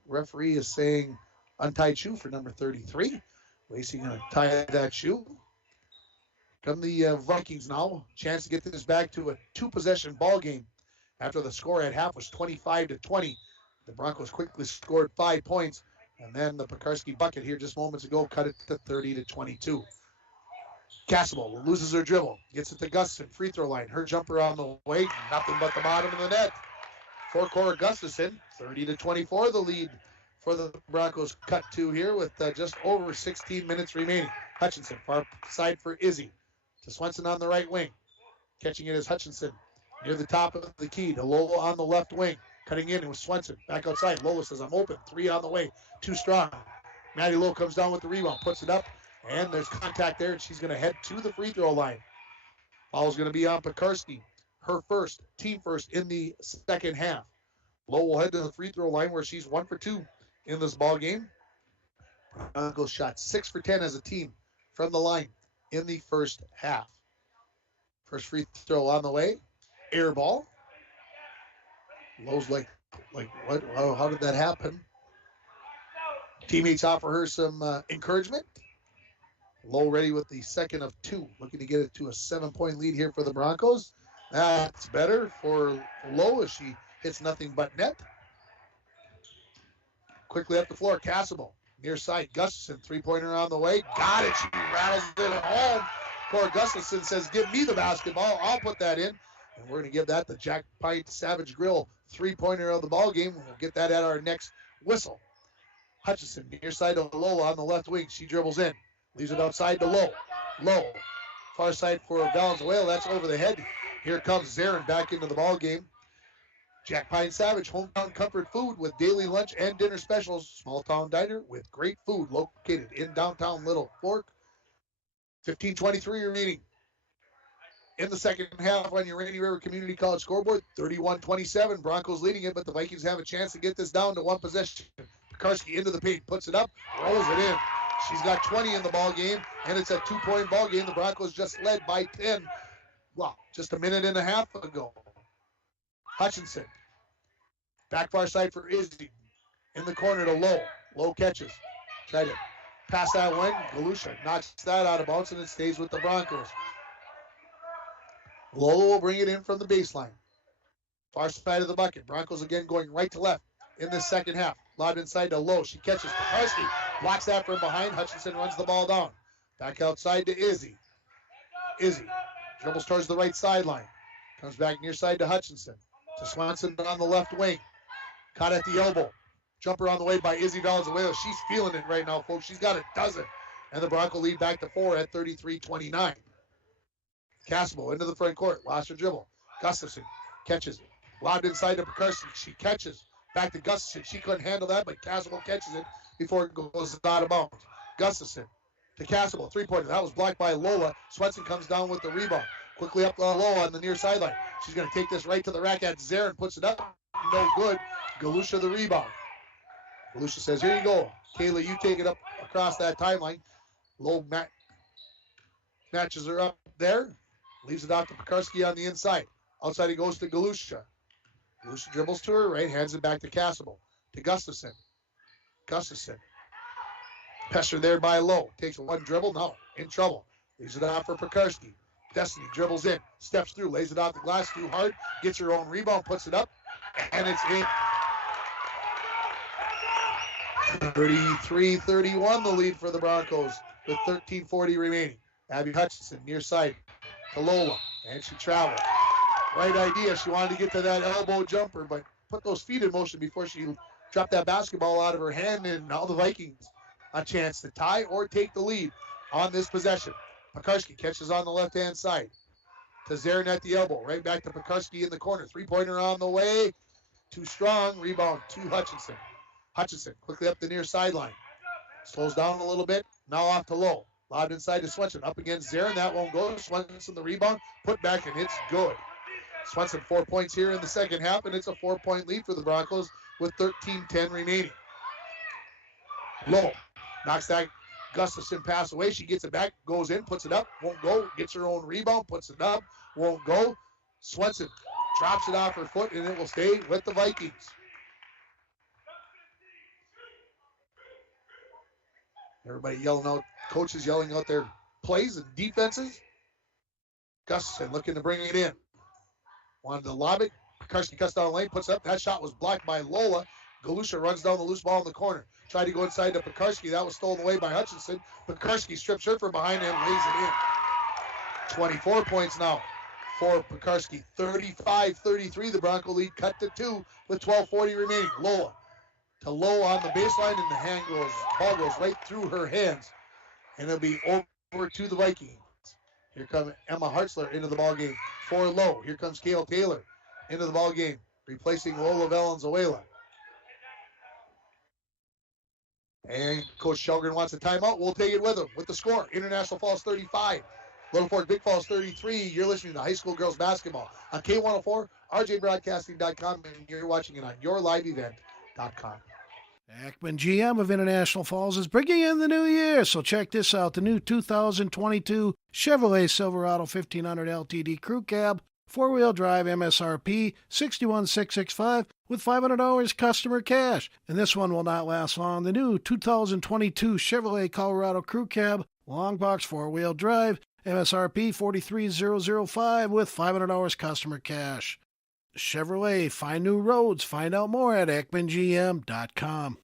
referee is saying untied shoe for number 33. Lacey going to tie that shoe. Come the Vikings now. Chance to get this back to a two-possession ball game after the score at half was 25-20. The Broncos quickly scored 5 points, and then the Pekarski bucket here just moments ago cut it to 30-22. Cassable loses her dribble, gets it to Gustafsson, free throw line. Her jumper on the way, nothing but the bottom of the net. For Cora Gustafsson, 30-24 the lead for the Broncos cut to here with just over 16 minutes remaining. Hutchinson, far side for Izzy. To Swenson on the right wing. Catching it is Hutchinson near the top of the key to Lola on the left wing. Cutting in with Swenson. Back outside. Lola says, I'm open. 3 on the way. Too strong. Maddie Lowe comes down with the rebound. Puts it up. And there's contact there. And she's going to head to the free throw line. Foul's going to be on Pekarski. Her first. Team first in the second half. Lowe will head to the free throw line where she's 1 for 2 in this ball game. Broncos shot 6 for 10 as a team from the line in the first half. First free throw on the way. Air ball. Lowe's like what? Oh, how did that happen? Teammates offer her some encouragement. Lowe ready with the second of 2. Looking to get it to a 7-point lead here for the Broncos. That's better for Lowe as she hits nothing but net. Quickly up the floor, Cassable. Near side, Gustafsson, three-pointer on the way. Got it. She rattles it home. Cora Gustafsson says, give me the basketball. I'll put that in. And we're going to give that the Jack Pite Savage Grill three-pointer of the ball game. We'll get that at our next whistle. Hutchinson, near side to Lola on the left wing. She dribbles in. Leaves it outside to Lowe. Lowe. Far side for Valenzuela. That's over the head. Here comes Zarin back into the ball game. Jack Pine Savage, hometown comfort food with daily lunch and dinner specials. Small town diner with great food located in downtown Littlefork. 15:23 remaining in the second half on your Rainy River Community College scoreboard. 31-27. Broncos leading it, but the Vikings have a chance to get this down to one possession. Pekarski into the paint, puts it up, rolls it in. She's got 20 in the ball game, and it's a 2-point ball game. The Broncos just led by 10. Well, just a minute and a half ago. Hutchinson. Back far side for Izzy. In the corner to Lowe. Lowe catches. Try to pass that one. Galusha knocks that out of bounds, and it stays with the Broncos. Lowe will bring it in from the baseline. Far side of the bucket. Broncos again going right to left in the second half. Lobbed inside to Lowe. She catches. Pekarski blocks that from behind. Hutchinson runs the ball down. Back outside to Izzy. Izzy dribbles towards the right sideline. Comes back near side to Hutchinson. To Swenson on the left wing. Caught at the elbow. Jumper on the way by Izzy Valenzuela. She's feeling it right now, folks. She's got a dozen. And the Bronco lead back to 4 at 33-29. Cassable into the front court. Lost her dribble. Gustafsson catches it. Lobbed inside to Pekarski. She catches. Back to Gustafsson. She couldn't handle that, but Cassable catches it before it goes out of bounds. Gustafsson to Cassable. Three-pointer. That was blocked by Lola. Swenson comes down with the rebound. Quickly up low on the near sideline. She's going to take this right to the rack at Zarin. Puts it up. No good. Galusha the rebound. Galusha says, here you go. Kayla, you take it up across that timeline. Low matches her up there. Leaves it out to Pekarski on the inside. Outside he goes to Galusha. Galusha dribbles to her right. Hands it back to Cassable. To Gustafsson. Gustafsson. Pestered there by Lowe. Takes one dribble. No. In trouble. Leaves it out for Pekarski. Destiny dribbles in, steps through, lays it off the glass too hard, gets her own rebound, puts it up, and it's in. 33-31, the lead for the Broncos with 13:40 remaining. Abby Hutchinson near side to Lola, and she traveled. Right idea. She wanted to get to that elbow jumper, but put those feet in motion before she dropped that basketball out of her hand, and now the Vikings a chance to tie or take the lead on this possession. Pekarski catches on the left-hand side to Zarin at the elbow. Right back to Pekarski in the corner. Three-pointer on the way. Too strong. Rebound to Hutchinson. Hutchinson quickly up the near sideline. Slows down a little bit. Now off to Lowe. Lobbed inside to Swenson. Up against Zarin. That won't go. Swenson the rebound. Put back, and it's good. Swenson 4 points here in the second half, and it's a 4-point lead for the Broncos with 13:10 remaining. Lowe knocks that Gustafsson pass away. She gets it back, goes in, puts it up, won't go. Gets her own rebound, puts it up, won't go. Swenson drops it off her foot, and it will stay with the Vikings. Everybody yelling out, coaches yelling out their plays and defenses. Gustafsson looking to bring it in. Wanted to lob it. Pekarski cuts down the lane, puts it up. That shot was blocked by Lola. Galusha runs down the loose ball in the corner. Tried to go inside to Pekarski. That was stolen away by Hutchinson. Pekarski strips her from behind and lays it in. 24 points now for Pekarski. 35-33. The Bronco lead cut to 2 with 12:40 remaining. Lola to Lowe on the baseline, and the ball goes right through her hands. And it'll be over to the Vikings. Here comes Emma Hartzler into the ball game for Lowe. Here comes Kale Taylor into the ball game, replacing Lola Valenzuela. And Coach Shelgren wants a timeout. We'll take it with him with the score. International Falls 35, Littlefork Big Falls 33. You're listening to high school girls basketball on K104, RJBroadcasting.com, and you're watching it on yourliveevent.com. Ackman GM of International Falls is bringing in the new year, so check this out. The new 2022 Chevrolet Silverado 1500 LTD Crew Cab, 4-wheel drive, MSRP $61,665 with $500 customer cash. And this one will not last long. The new 2022 Chevrolet Colorado Crew Cab, long box 4-wheel drive, MSRP $43,005 with $500 customer cash. Chevrolet, find new roads. Find out more at EckmanGM.com.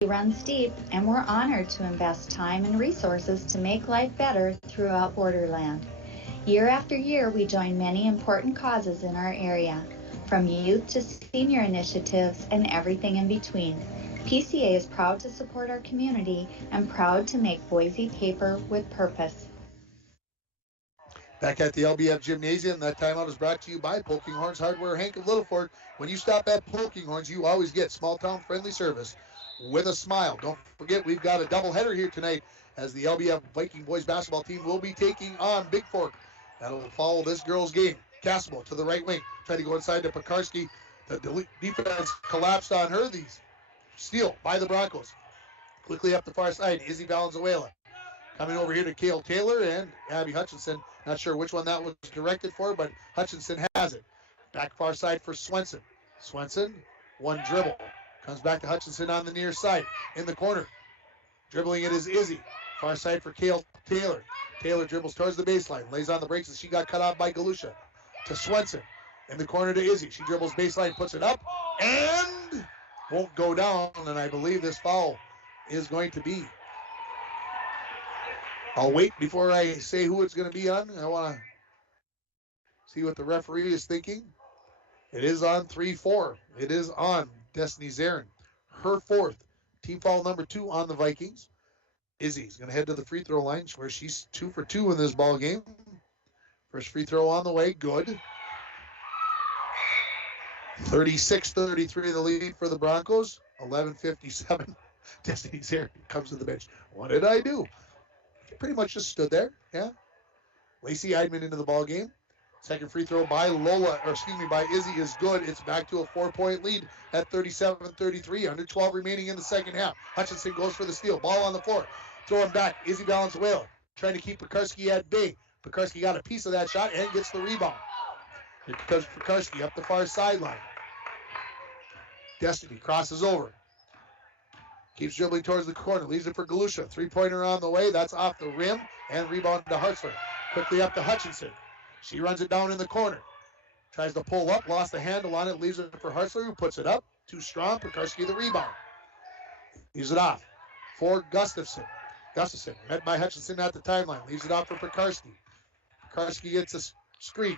We run deep, and we're honored to invest time and resources to make life better throughout Borderland. Year after year, we join many important causes in our area, from youth to senior initiatives and everything in between. PCA is proud to support our community and proud to make Boise paper with purpose. Back at the LBF Gymnasium, that timeout is brought to you by Poking Horns Hardware, Hank of Littlefork. When you stop at Poking Horns, you always get small-town friendly service with a smile. Don't forget, we've got a doubleheader here tonight as the LBF Viking boys basketball team will be taking on Big Fork. That'll follow this girls' game. Cassimo to the right wing. Try to go inside to Pekarski. The defense collapsed on her. The steal by the Broncos. Quickly up the far side, Izzy Valenzuela. Coming over here to Kale Taylor and Abby Hutchinson. Not sure which one that was directed for, but Hutchinson has it. Back far side for Swenson. Swenson, one dribble. Comes back to Hutchinson on the near side. In the corner. Dribbling it is Izzy. Far side for Kale Taylor. Taylor dribbles towards the baseline. Lays on the brakes as she got cut off by Galusha. To Swenson. In the corner to Izzy. She dribbles baseline, puts it up, and won't go down. And I believe this foul is going to be. I'll wait before I say who it's going to be on. I want to see what the referee is thinking. It is on 3-4. It is on Destiny Zarin. Her fourth. Team foul number 2 on the Vikings. Izzy's going to head to the free throw line where she's 2 for 2 in this ball game. First free throw on the way. Good. 36-33 the lead for the Broncos. 11:57. Destiny Zarin comes to the bench. What did I do? Pretty much just stood there, yeah. Lacey Eidman into the ball game. Second free throw by by Izzy is good. It's back to a 4-point lead at 37-33. Under 12 remaining in the second half. Hutchinson goes for the steal. Ball on the floor. Throwing back. Izzy Valenzuela trying to keep Pekarski at bay. Pekarski got a piece of that shot and gets the rebound. Here comes Pekarski up the far sideline. Destiny crosses over. Keeps dribbling towards the corner. Leaves it for Galusha. Three-pointer on the way. That's off the rim. And rebound to Hartzler. Quickly up to Hutchinson. She runs it down in the corner. Tries to pull up. Lost the handle on it. Leaves it for Hartzler, who puts it up. Too strong. Pekarski the rebound. Leaves it off for Gustafsson. Gustafsson met by Hutchinson at the timeline. Leaves it off for Pekarski. Pekarski gets a screen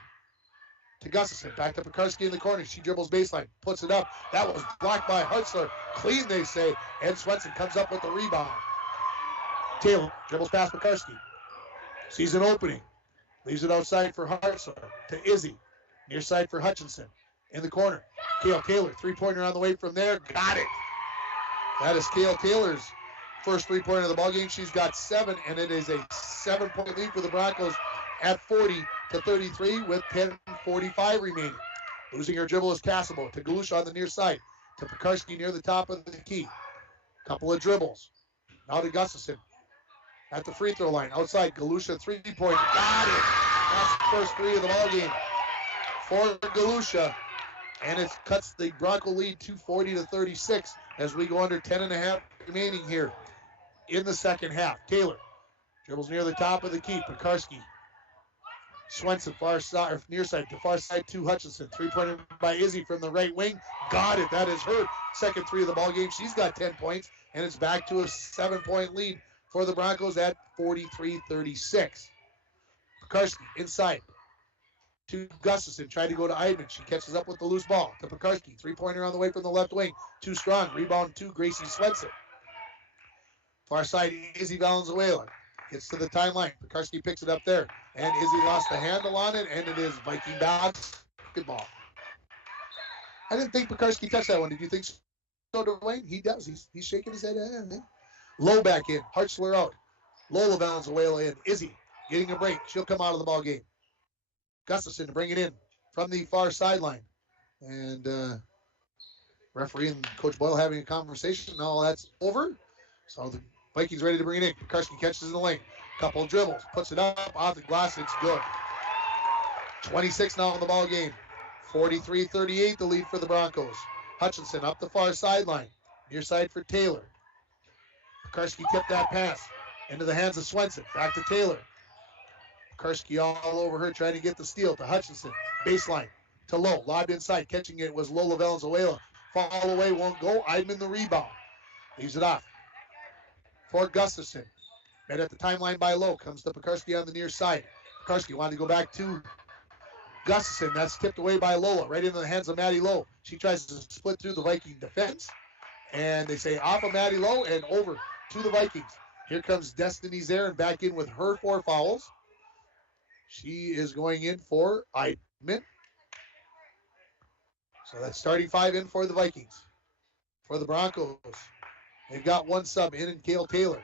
to Gustafsson. Back to Pekarski in the corner. She dribbles baseline. Puts it up. That was blocked by Hartzler. Clean, they say. And Swenson comes up with the rebound. Taylor dribbles past Pekarski. Sees an opening. Leaves it outside for Hartzler. To Izzy. Near side for Hutchinson. In the corner. Kale Taylor, three-pointer on the way from there. Got it. That is Kale Taylor's first three-pointer of the ballgame. She's got 7, and it is a 7-point lead for the Broncos at 40-33 with 10:45 remaining. Losing her dribble is Cassabo to Galusha on the near side. To Pekarski near the top of the key. Couple of dribbles. Now to Gustafsson. At the free throw line. Outside, Galusha three-point. Got it. That's the first three of the ballgame for Galusha. And it cuts the Bronco lead to 40-36 as we go under 10.5 remaining here in the second half. Taylor dribbles near the top of the key. Pekarski. Swenson, far side, or near side, to far side to Hutchinson. Three-pointer by Izzy from the right wing. Got it. That is her second three of the ball game. She's got 10 points, and it's back to a 7-point lead for the Broncos at 43-36. Pekarski inside to Gustafsson. Tried to go to Eidman. She catches up with the loose ball. To Pekarski. Three-pointer on the way from the left wing. Too strong. Rebound to Gracie Swenson. Far side, Izzy Valenzuela. Gets to the timeline. Pekarski picks it up there. And Izzy lost the handle on it, and it is Viking basketball. I didn't think Pekarski touched that one. Did you think so, Dwayne? He does. He's shaking his head. Low back in. Hartzler out. Lola Valenzuela in. Izzy getting a break. She'll come out of the ball game. Gustafsson to bring it in from the far sideline. And referee and Coach Boyle having a conversation. Now that's over. So the Vikings ready to bring it in. Pekarski catches in the lane. Couple of dribbles. Puts it up off the glass. It's good. 26 now in the ball game. 43-38 the lead for the Broncos. Hutchinson up the far sideline. Near side for Taylor. Pekarski tipped that pass into the hands of Swenson. Back to Taylor. Pekarski all over her trying to get the steal to Hutchinson. Baseline to Lowe. Lobbed inside. Catching it was Lola Valenzuela. Fall away won't go. Eidman the rebound. Leaves it off for Gustafsson. Met at the timeline by Lowe. Comes to Pekarski on the near side. Pekarski wanted to go back to Gustafsson. That's tipped away by Lola. Right into the hands of Maddie Lowe. She tries to split through the Viking defense. And they say off of Maddie Lowe and over to the Vikings. Here comes Destiny Zarin back in with her 4 fouls. She is going in for Eidman. So that's starting 5 in for the Vikings. For the Broncos, they've got 1 sub in Kale Taylor.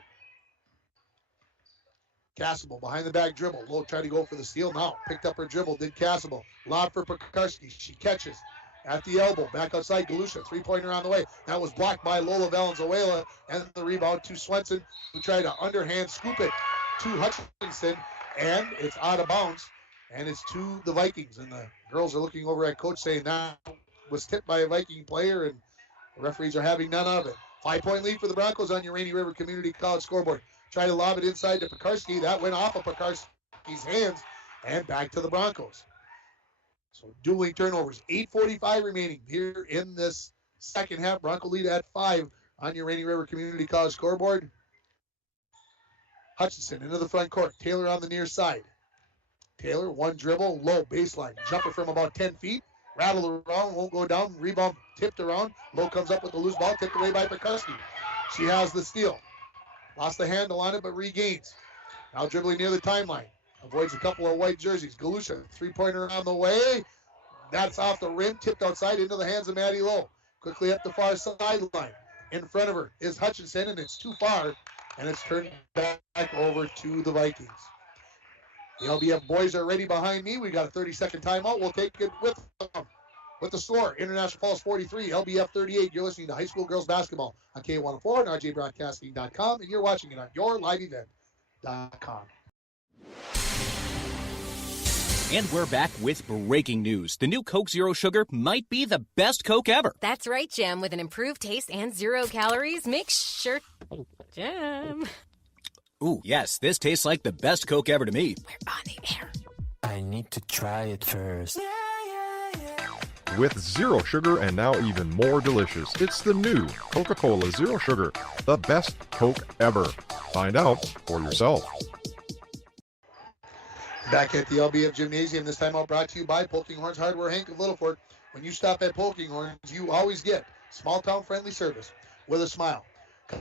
Cassable behind the back dribble. Lowe tried to go for the steal. Now picked up her dribble. Did Cassable. Lob for Pekarski. She catches at the elbow. Back outside Galusha. Three-pointer on the way. That was blocked by Lola Valenzuela. And the rebound to Swenson, who tried to underhand scoop it to Hutchinson. And it's out of bounds. And it's to the Vikings. And the girls are looking over at coach saying that was tipped by a Viking player. And the referees are having none of it. 5-point lead for the Broncos on your Rainy River Community College scoreboard. Try to lob it inside to Pekarski. That went off of Pekarski's hands and back to the Broncos. So dueling turnovers. 8:45 remaining here in this second half. Bronco lead at 5 on your Rainy River Community College scoreboard. Hutchinson into the front court. Taylor on the near side. Taylor, 1 dribble, low baseline. Jumper from about 10 feet. Rattled around, won't go down. Rebound tipped around. Low comes up with the loose ball, tipped away by Pekarski. She has the steal. Lost the handle on it, but regains. Now dribbling near the timeline. Avoids a couple of white jerseys. Galusha, three-pointer on the way. That's off the rim, tipped outside into the hands of Maddie Lowe. Quickly up the far sideline. In front of her is Hutchinson, and it's too far, and it's turned back over to the Vikings. The LBF boys are ready behind me. We got a 30-second timeout. We'll take it with them. With the score, International Falls 43, LBF 38. You're listening to high school girls basketball on K104 and RJBroadcasting.com, and you're watching it on yourliveevent.com. And we're back with breaking news. The new Coke Zero Sugar might be the best Coke ever. That's right, Jim. With an improved taste and 0 calories, make sure... Jim. Ooh, yes, this tastes like the best Coke ever to me. We're on the air. I need to try it first. With zero sugar and now even more delicious, it's the new Coca-Cola Zero Sugar, the best Coke ever. Find out for yourself. Back at the LBF Gymnasium, this time out brought to you by Poking Horns Hardware, Hank of Littlefork. When you stop at Poking Horns, you always get small town friendly service with a smile.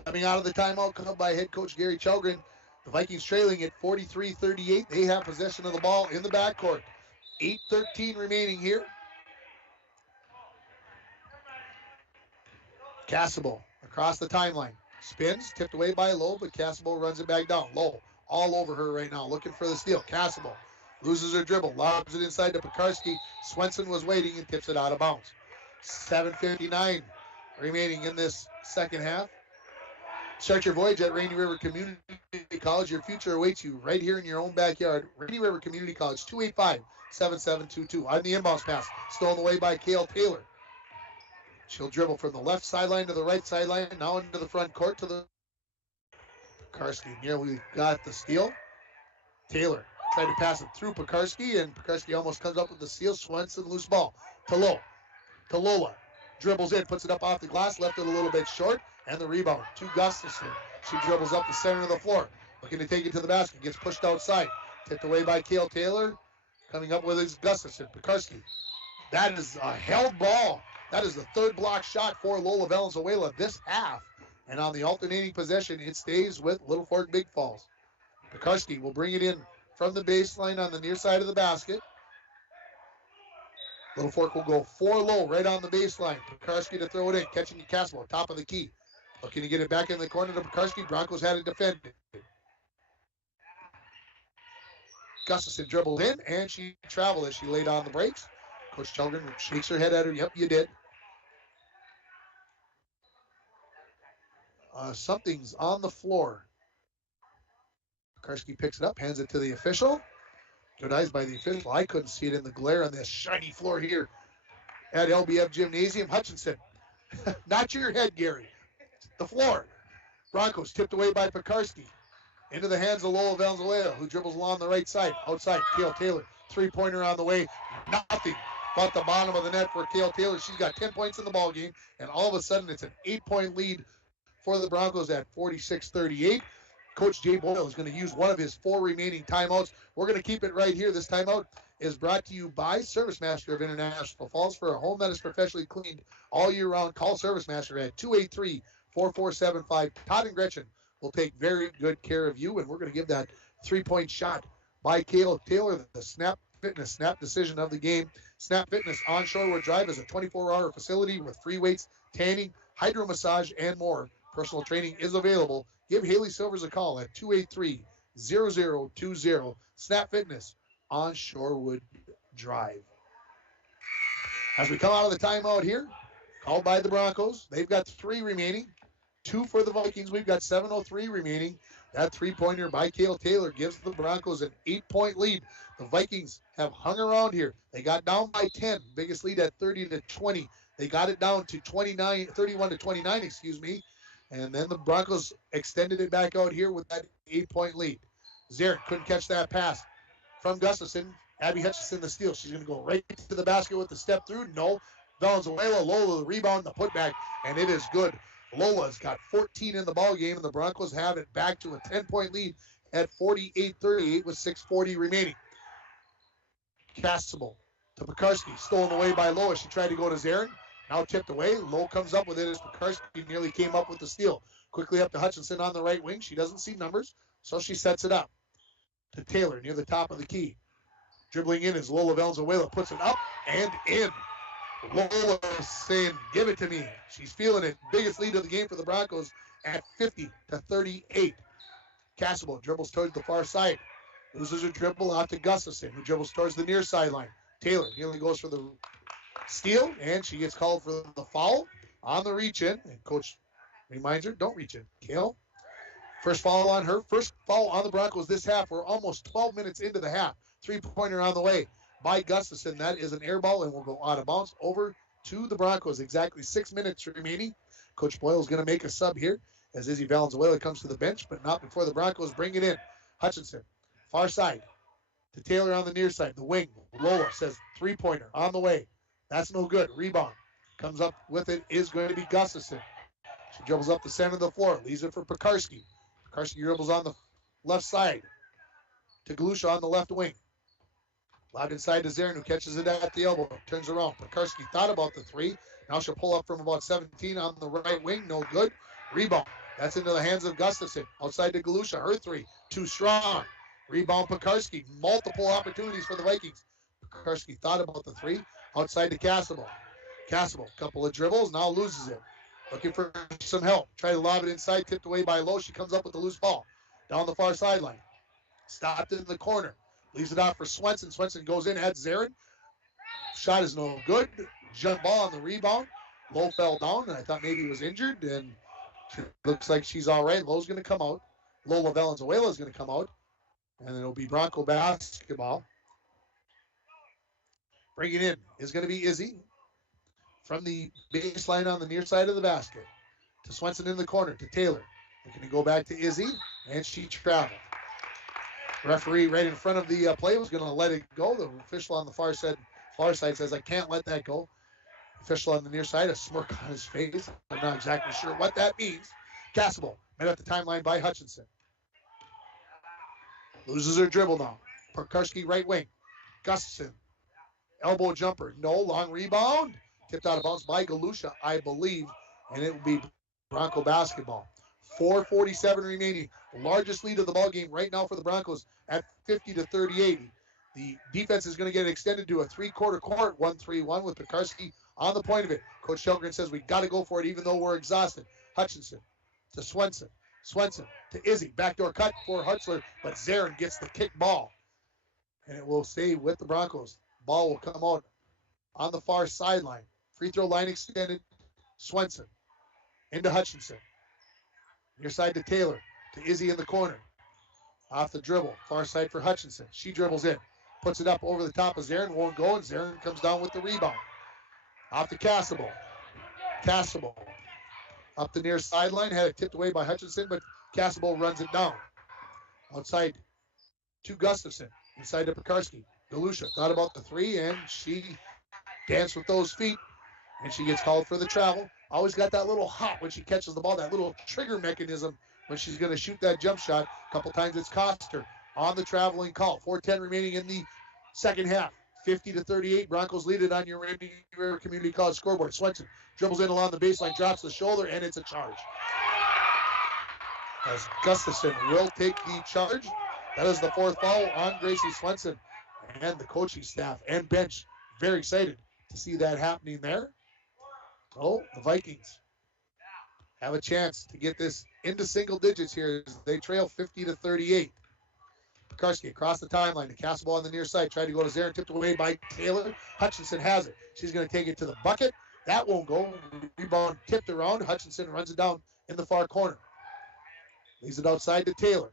Coming out of the timeout, come up by head coach Gary Chelgren. The Vikings trailing at 43-38. They have possession of the ball in the backcourt. 8:13 remaining here Cassable across the timeline. Spins, tipped away by Lowe, but Cassable runs it back down. Lowe all over her right now, looking for the steal. Cassable loses her dribble, lobs it inside to Pekarski. Swenson was waiting and tips it out of bounds. 7:59 remaining in this second half. Start your voyage at Rainy River Community College. Your future awaits you right here in your own backyard. Rainy River Community College, 285-7722. On the inbounds pass, stolen away by Kale Taylor. She'll dribble from the left sideline to the right sideline, now into the front court to the... Pekarski nearly got the steal. Taylor tried to pass it through Pekarski, and Pekarski almost comes up with the steal. Swenson, loose ball. To Lowe. To Lola. Dribbles in, puts it up off the glass, left it a little bit short, and the rebound to Gustafsson. She dribbles up the center of the floor, looking to take it to the basket, gets pushed outside. Tipped away by Kale Taylor. Coming up with his Gustafsson. Pekarski. That is a held ball. That is the third block shot for Lola Valenzuela this half. And on the alternating possession, it stays with Littlefork Big Falls. Pekarski will bring it in from the baseline on the near side of the basket. Littlefork will go 4 low right on the baseline. Pekarski to throw it in, catching Cassable, top of the key. Looking to get it back in the corner to Pekarski. Broncos had it defended. Gustafsson dribbled in, and she traveled as she laid on the brakes. Coach Children shakes her head at her. Yep, you did. Something's on the floor. Pekarski picks it up, hands it to the official. Good eyes by the official. I couldn't see it in the glare on this shiny floor here at LBF Gymnasium. Hutchinson, not your head, Gary. The floor. Broncos tipped away by Pekarski. Into the hands of Lola Valenzuela, who dribbles along the right side. Outside, Kale Taylor. Three-pointer on the way. Nothing but the bottom of the net for Kale Taylor. She's got 10 points in the ball game, and all of a sudden it's an 8-point lead for the Broncos at 46-38. Coach Jay Boyle is going to use one of his 4 remaining timeouts. We're going to keep it right here. This timeout is brought to you by Service Master of International Falls. For a home that is professionally cleaned all year round, call Service Master at 283-4475. Todd and Gretchen will take very good care of you, and we're going to give that 3-point shot by Kale Taylor, the Snap Fitness Snap decision of the game. Snap Fitness on Shorewood Drive is a 24-hour facility with free weights, tanning, hydro massage, and more. Personal training is available. Give Haley Silvers a call at 283-0020. Snap Fitness on Shorewood Drive. As we come out of the timeout here, called by the Broncos, they've got 3 remaining. 2 for the Vikings. We've got 7:03 remaining. That 3-pointer by Kale Taylor gives the Broncos an 8-point lead. The Vikings have hung around here. They got down by 10. Biggest lead at 30-20. They got it down to 31-29, excuse me. And then the Broncos extended it back out here with that 8-point lead. Zarin couldn't catch that pass from Gustafsson. Abby Hutchinson the steal. She's going to go right to the basket with the step through. No. Valenzuela, Lola, the rebound, the putback, and it is good. Lola's got 14 in the ball game, and the Broncos have it back to a 10-point lead at 48-38 with 6:40 remaining. Cassable to Pekarski, stolen away by Lowe. She tried to go to Zarin. Now tipped away. Lowe comes up with it as Pekarski nearly came up with the steal. Quickly up to Hutchinson on the right wing. She doesn't see numbers, so she sets it up to Taylor near the top of the key. Dribbling in as Lola Valenzuela puts it up and in. Lola saying, give it to me. She's feeling it. Biggest lead of the game for the Broncos at 50-38. Cassable dribbles towards the far side. Loses her dribble out to Gustafsson, who dribbles towards the near sideline. Taylor nearly goes for the steal, and she gets called for the foul on the reach-in. And Coach reminds her, don't reach in. Kale, first foul on her. First foul on the Broncos this half. We're almost 12 minutes into the half. 3-pointer on the way by Gustafsson. That is an air ball and will go out of bounds over to the Broncos. Exactly 6 minutes remaining. Coach Boyle is going to make a sub here as Izzy Valenzuela comes to the bench, but not before the Broncos bring it in. Hutchinson, far side to Taylor on the near side. The wing, Lola says 3-pointer on the way. That's no good. Rebound. Comes up with it is going to be Gustafsson. She dribbles up the center of the floor. Leaves it for Pekarski. Pekarski dribbles on the left side to Galusha on the left wing. Loud inside to Zarin, who catches it at the elbow. Turns around. Pekarski thought about the 3. Now she'll pull up from about 17 on the right wing. No good. Rebound. That's into the hands of Gustafsson. Outside to Galusha. Her 3. Too strong. Rebound Pekarski. Multiple opportunities for the Vikings. Pekarski thought about the 3. Outside to Cassable. Cassable, couple of dribbles, now loses it. looking for some help. Try to lob it inside, tipped away by Lowe. She comes up with the loose ball down the far sideline. Stopped in the corner. Leaves it out for Swenson. Swenson goes in, adds Zarin. Shot is no good. Jump ball on the rebound. Lowe fell down, and I thought maybe he was injured, and it looks like she's all right. Lowe's going to come out. Lola Valenzuela is going to come out, and it'll be Bronco basketball. Bringing in is going to be Izzy from the baseline on the near side of the basket. To Swenson in the corner, to Taylor. Looking to go back to Izzy, and she traveled. Referee right in front of the play was going to let it go. The official on the far side says, I can't let that go. Official on the near side, a smirk on his face. I'm not exactly sure what that means. Cassable, met at the timeline by Hutchinson. Loses her dribble now. Pekarski right wing. Gustafsson. Elbow jumper. No, long rebound. Tipped out of bounds by Galusha, I believe. And it will be Bronco basketball. 4:47 remaining. The largest lead of the ball game right now for the Broncos at 50-38. The defense is going to get extended to a three-quarter court, 1-3-1 with Pekarski on the point of it. Coach Shelgren says we got to go for it even though we're exhausted. Hutchinson to Swenson. Swenson to Izzy. Backdoor cut for Hutzler, but Zarin gets the kick ball. And it will stay with the Broncos. Ball will come out on the far sideline. Free throw line extended. Swenson into Hutchinson. Near side to Taylor. To Izzy in the corner. Off the dribble. Far side for Hutchinson. She dribbles in. Puts it up over the top of Zarin. Won't go, and Zarin comes down with the rebound. Off to Cassable. Cassable. Up the near sideline. Had it tipped away by Hutchinson, but Cassable runs it down. Outside to Gustafsson. Inside to Pekarski. Galusha thought about the three, and she danced with those feet, and she gets called for the travel. Always got that little hop when she catches the ball, that little trigger mechanism when she's going to shoot that jump shot. A couple times it's cost her on the traveling call. 4:10 remaining in the second half. 50-38. Broncos lead it on your Rainy River Community College scoreboard. Swenson dribbles in along the baseline, drops the shoulder, and it's a charge. As Gustafsson will take the charge. That is the fourth foul on Gracie Swenson. And the coaching staff and bench very excited to see that happening there. Oh, the Vikings have a chance to get this into single digits here as they trail 50-38. Pekarski across the timeline. The cast ball on the near side. Tried to go to Zarin. Tipped away by Taylor. Hutchinson has it. She's going to take it to the bucket. That won't go. Rebound tipped around. Hutchinson runs it down in the far corner. Leaves it outside to Taylor.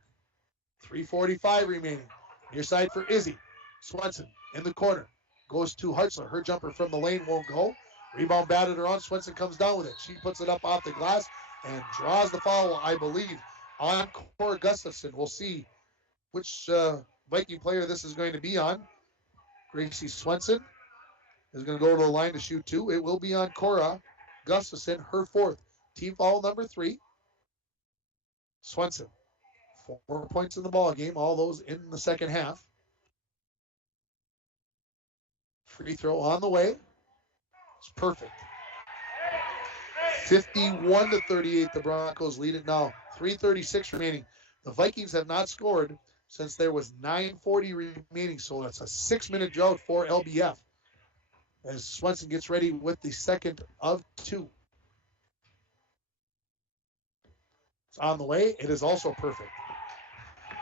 3:45 remaining. Near side for Izzy. Swenson in the corner. Goes to Hartzler. Her jumper from the lane won't go. Rebound batted around. Swenson comes down with it. She puts it up off the glass and draws the foul, I believe, on Cora Gustafsson. We'll see which Viking player this is going to be on. Gracie Swenson is going to go to the line to shoot two. It will be on Cora Gustafsson, her fourth. Team foul number 3. Swenson, 4 points in the ball game, all those in the second half. Free throw on the way. It's perfect. 51-38, the Broncos lead it now. 3:36 remaining. The Vikings have not scored since there was 9:40 remaining, so that's a 6-minute drought for LBF. As Swenson gets ready with the second of 2. It's on the way. It is also perfect.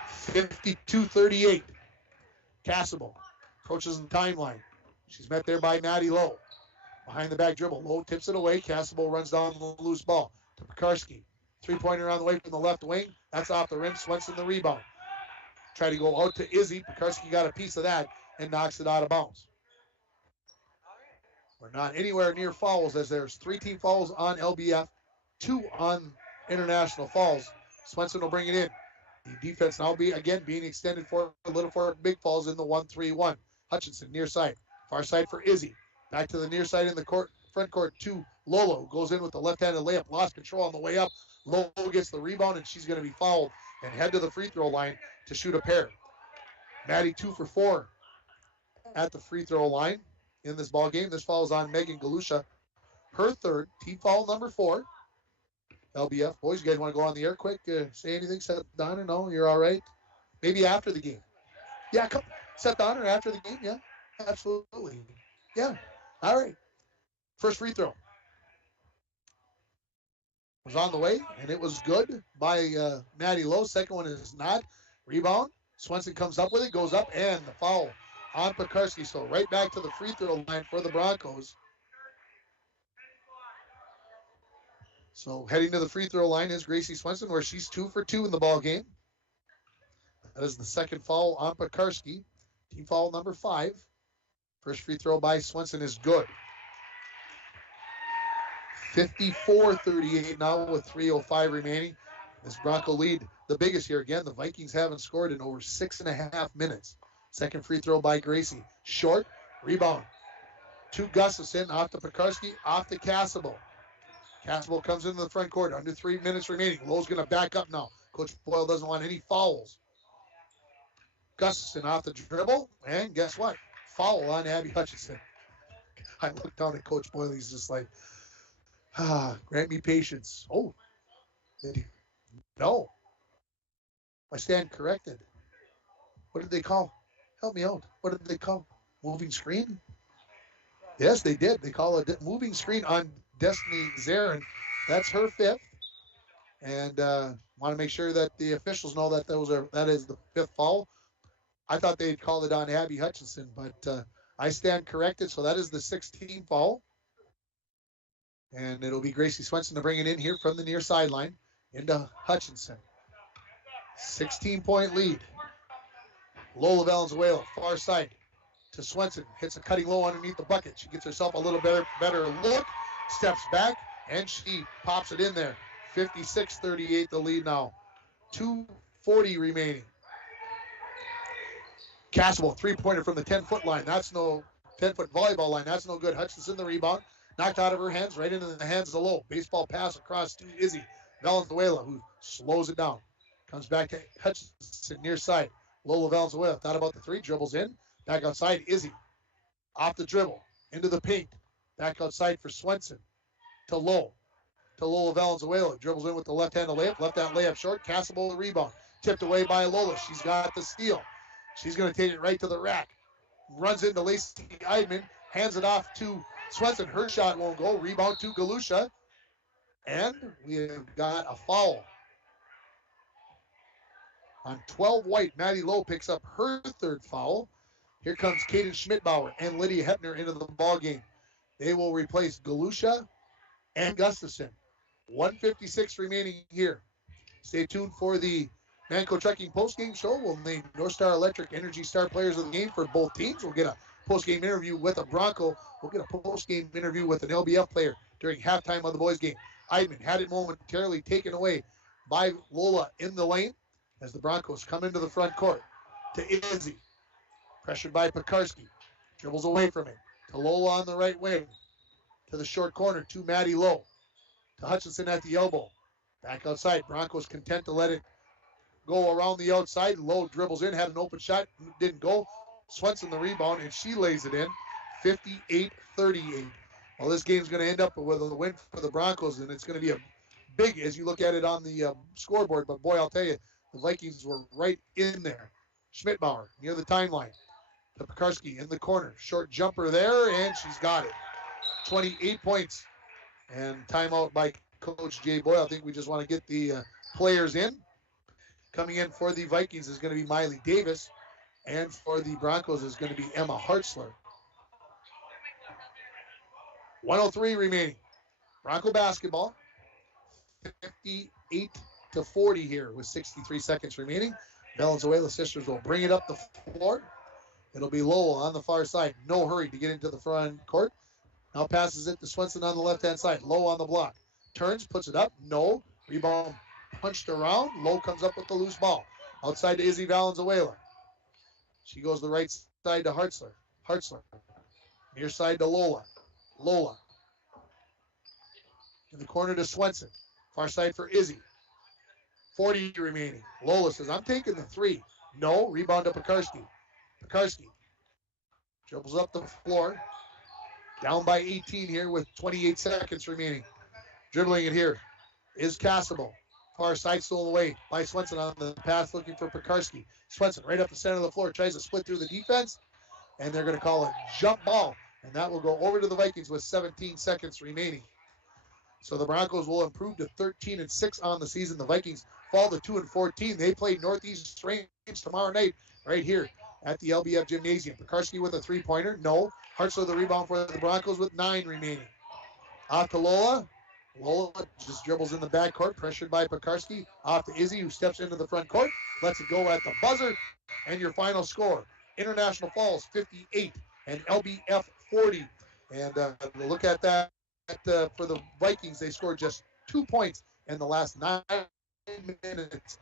52-38. Cassable approaches the timeline. She's met there by Maddie Lowe. Behind the back dribble. Lowe tips it away. Cassable runs down the loose ball to Pekarski. 3-pointer on the way from the left wing. That's off the rim. Swenson the rebound. Try to go out to Izzy. Pekarski got a piece of that and knocks it out of bounds. We're not anywhere near fouls as there's 3 team fouls on LBF, 2 on International Falls. Swenson will bring it in. The defense now being extended for Littlefork Big Falls in the 1-3-1. Hutchinson near side. Far side for Izzy. Back to the near side in the front court to Lolo. Goes in with the left-handed layup. Lost control on the way up. Lolo gets the rebound, and she's going to be fouled and head to the free throw line to shoot a pair. Maddie 2 for 4 at the free throw line in this ball game. This foul is on Megan Galusha. Her third. Team foul number 4. LBF. Boys, you guys want to go on the air quick? Say anything? Seth Donner? No, you're all right? Maybe after the game. Yeah, come. Seth Donner after the game? Yeah, absolutely. Yeah. All right. First free throw. was on the way, and it was good by Maddie Lowe. Second one is not. Rebound. Swenson comes up with it, goes up, and the foul on Pekarski. So right back to the free throw line for the Broncos. So heading to the free throw line is Gracie Swenson, where she's 2 for 2 in the ball game. That is the second foul on Pekarski. Team foul number 5. First free throw by Swenson is good. 54-38 now with 3:05 remaining. This Bronco lead, the biggest here again. The Vikings haven't scored in over 6.5 minutes. Second free throw by Gracie. Short, rebound. To Gustafsson, off to Pekarski, off to Cassable. Cassable comes into the front court, under 3 minutes remaining. Lowe's going to back up now. Coach Boyle doesn't want any fouls. Gustafsson off the dribble, and guess what? Foul on Abby Hutchinson. I looked down at Coach Boyle, he's just like, grant me patience. Oh, no. I stand corrected. What did they call? Help me out. What did they call? Moving screen? Yes, they did. They call it moving screen on Destiny Zarin. That's her 5th. And want to make sure that the officials know that that is the 5th foul. I thought they'd call it on Abby Hutchinson, but I stand corrected. So that is the 16th foul. And it'll be Gracie Swenson to bring it in here from the near sideline into Hutchinson. 16-point lead. Lola Valenzuela, far side to Swenson. Hits a cutting low underneath the bucket. She gets herself a little better look. Steps back, and she pops it in there. 56-38 the lead now. 2:40 remaining. Cassable, three-pointer from the 10-foot line. That's no 10-foot volleyball line. That's no good. Hutchinson the rebound. Knocked out of her hands, right into the hands of Lowe. Baseball pass across to Izzy Valenzuela, who slows it down. Comes back to Hutchinson near side. Lola Valenzuela thought about the three, dribbles in. Back outside, Izzy. Off the dribble, into the paint. Back outside for Swenson. To Lowe. To Lola Valenzuela. Dribbles in with the left-handed layup. Left-hand layup short. Cassable the rebound. Tipped away by Lola. She's got the steal. She's going to take it right to the rack. Runs into Lacey Eidman. Hands it off to Swenson. Her shot won't go. Rebound to Galusha. And we have got a foul. On 12 white, Maddie Lowe picks up her 3rd foul. Here comes Kaden Schmidbauer and Lydia Hepner into the ball game. They will replace Galusha and Gustafsson. 1:56 remaining here. Stay tuned for the Manco Trucking postgame show. We'll name North Star Electric Energy Star players of the game for both teams. We'll get a postgame interview with a Bronco. We'll get a postgame interview with an LBF player during halftime of the boys' game. Eidman had it momentarily taken away by Lola in the lane as the Broncos come into the front court to Izzy. Pressured by Pekarski. Dribbles away from it. To Lola on the right wing. To the short corner to Maddie Lowe. To Hutchinson at the elbow. Back outside. Broncos content to let it go around the outside. Lowe dribbles in. Had an open shot. Didn't go. Swenson the rebound, and she lays it in. 58-38. Well, this game's going to end up with a win for the Broncos, and it's going to be a big as you look at it on the scoreboard. But, boy, I'll tell you, the Vikings were right in there. Schmidbauer near the timeline. To Pekarski in the corner. Short jumper there, and she's got it. 28 points. And timeout by Coach Jay Boyle. I think we just want to get the players in. Coming in for the Vikings is going to be Miley Davis. And for the Broncos is going to be Emma Hartzler. 1:03 remaining. Bronco basketball. 58-40 here with 63 seconds remaining. Valenzuela sisters will bring it up the floor. It'll be Lowell on the far side. No hurry to get into the front court. Now passes it to Swenson on the left-hand side. Lowe on the block. Turns, puts it up. No. Rebound punched around. Lowe comes up with the loose ball. Outside to Izzy Valenzuela. She goes the right side to Hartzler. Hartzler. Near side to Lola. Lola. In the corner to Swenson. Far side for Izzy. 40 remaining. Lola says, I'm taking the three. No. Rebound to Pekarski. Pekarski. Dribbles up the floor. Down by 18 here with 28 seconds remaining. Dribbling it here is Cassable. Far side stolen away by Swenson on the pass looking for Pekarski. Swenson right up the center of the floor. Tries to split through the defense. And they're going to call a jump ball. And that will go over to the Vikings with 17 seconds remaining. So the Broncos will improve to 13-6 on the season. The Vikings fall to 2-14. They play Northeast Range tomorrow night right here at the LBF Gymnasium. Pekarski with a three-pointer. No. Hartzler the rebound for the Broncos with 9 remaining. Off to Lola. Lola just dribbles in the backcourt, pressured by Pekarski. Off to Izzy, who steps into the front court. Lets it go at the buzzer. And your final score, International Falls 58 and LBF 40. And look at that. For the Vikings, they scored just 2 points in the last 9 minutes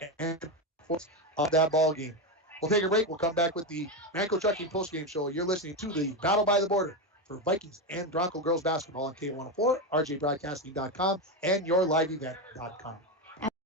of that ball game. We'll take a break. We'll come back with the Manco Trucking postgame show. You're listening to the Battle by the Border for Vikings and Bronco girls basketball on K104, rjbroadcasting.com, and yourliveevent.com.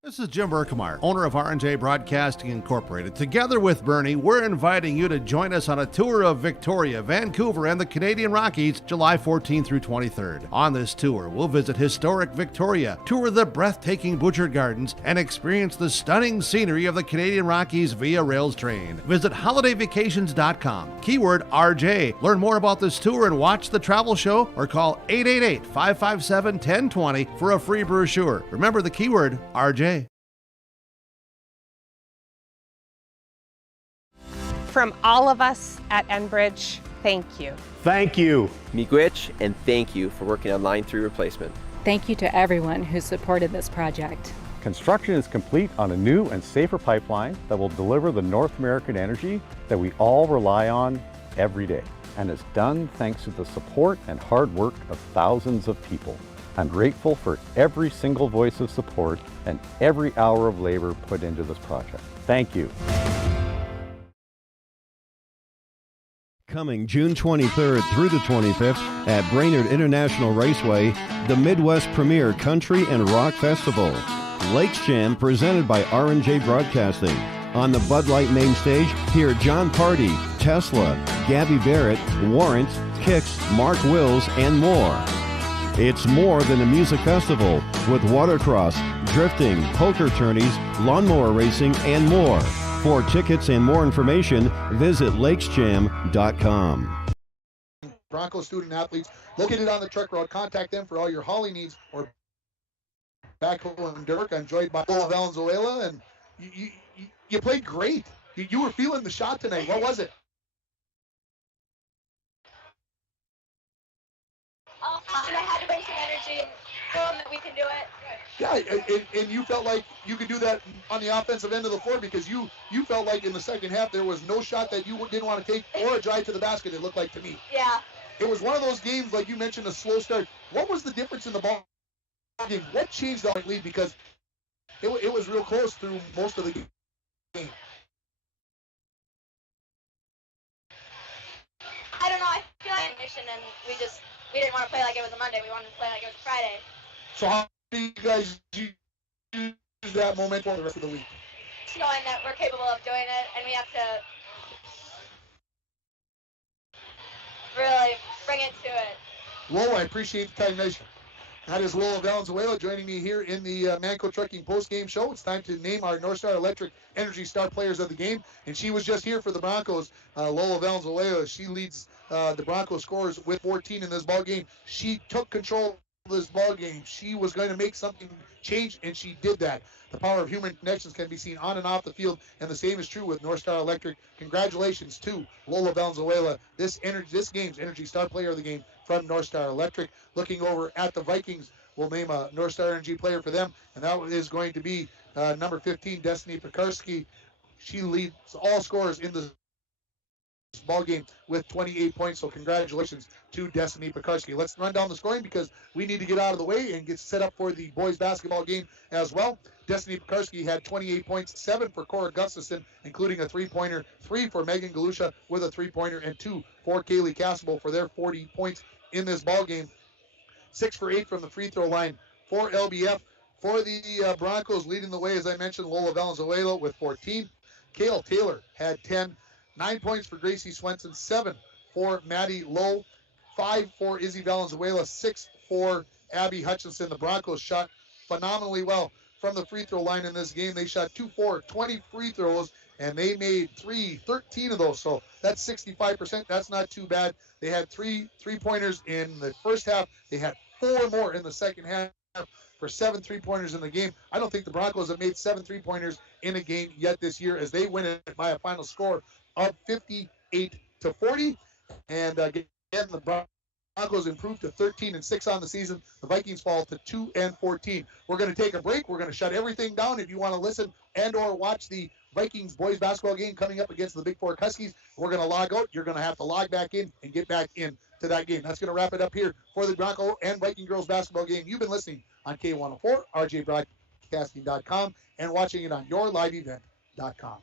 This is Jim Berkemeier, owner of R&J Broadcasting Incorporated. Together with Bernie, we're inviting you to join us on a tour of Victoria, Vancouver, and the Canadian Rockies, July 14th through 23rd. On this tour, we'll visit historic Victoria, tour the breathtaking Butchert Gardens, and experience the stunning scenery of the Canadian Rockies via rails train. Visit holidayvacations.com, keyword RJ. Learn more about this tour and watch the travel show, or call 888-557-1020 for a free brochure. Remember the keyword RJ. From all of us at Enbridge, thank you. Thank you. Miigwech, and thank you for working on Line 3 replacement. Thank you to everyone who supported this project. Construction is complete on a new and safer pipeline that will deliver the North American energy that we all rely on every day. And it's done thanks to the support and hard work of thousands of people. I'm grateful for every single voice of support and every hour of labor put into this project. Thank you. Coming June 23rd through the 25th at Brainerd International Raceway, the Midwest Premier Country and Rock Festival. Lakes Jam presented by R&J Broadcasting. On the Bud Light main stage, hear John Party, Tesla, Gabby Barrett, Warrant, Kix, Mark Wills, and more. It's more than a music festival with watercross, drifting, poker tourneys, lawnmower racing, and more. For tickets and more information, visit lakesjam.com. Bronco student athletes located on the truck road. Contact them for all your hauling needs or backhoe and dirt. I'm joined by Paul Valenzuela, and you played great. You were feeling the shot tonight. What was it? And I had to bring some energy and show them that we can do it. Yeah, and you felt like you could do that on the offensive end of the floor because you felt like in the second half there was no shot that you didn't want to take or a drive to the basket, it looked like to me. Yeah. It was one of those games, like you mentioned, a slow start. What was the difference in the ball game? What changed the lead? Because it was real close through most of the game. I don't know. I feel like mission, and we didn't want to play like it was a Monday. We wanted to play like it was Friday. So how do you guys use that momentum the rest of the week? Just knowing that we're capable of doing it, and we have to really bring it to it. Lola, I appreciate the time. That is Lola Valenzuela joining me here in the Manco Trucking post-game show. It's time to name our North Star Electric Energy Star players of the game, and she was just here for the Broncos. Lola Valenzuela, she leads the Broncos scorers with 14 in this ball game. She took control of this ball game. She was going to make something change, and she did that. The power of human connections can be seen on and off the field, and the same is true with North Star Electric. Congratulations to Lola Valenzuela, this game's Energy Star player of the game from North Star Electric. Looking over at the Vikings, we'll name a North Star Energy player for them, and that is going to be number 15, Destiny Pekarski. She leads all scorers in the ball game with 28 points, so congratulations to Destiny Pekarski. Let's run down the scoring because we need to get out of the way and get set up for the boys basketball game as well. Destiny Pekarski had 28 points, 7 for Cora Gustafsson, including a three-pointer, 3 for Megan Galusha with a three-pointer, and 2 for Kaylee Cassable for their 40 points in this ball game. 6 for 8 from the free throw line for LBF. For the Broncos, leading the way, as I mentioned, Lola Valenzuela with 14. Kale Taylor had 10. 9 points for Gracie Swenson, 7 for Maddie Lowe, 5 for Izzy Valenzuela, 6 for Abby Hutchinson. The Broncos shot phenomenally well from the free throw line in this game. They shot 2-4, 20 free throws, and they made 13 of those. So that's 65%. That's not too bad. They had 3 3-pointers in the first half. They had 4 more in the second half. for 7 3-pointers in the game. I don't think the Broncos have made 7 3-pointers in a game yet this year, as they win it by a final score of 58-40. And again, the Broncos improved to 13-6 on the season. The Vikings fall to 2-14. We're going to take a break. We're going to shut everything down. If you want to listen and or watch the Vikings boys basketball game coming up against the Big Fork Huskies, we're going to log out. You're going to have to log back in and get back in to that game. That's going to wrap it up here for the Bronco and Viking girls basketball game. You've been listening on K104, rjbroadcasting.com, and watching it on yourliveevent.com.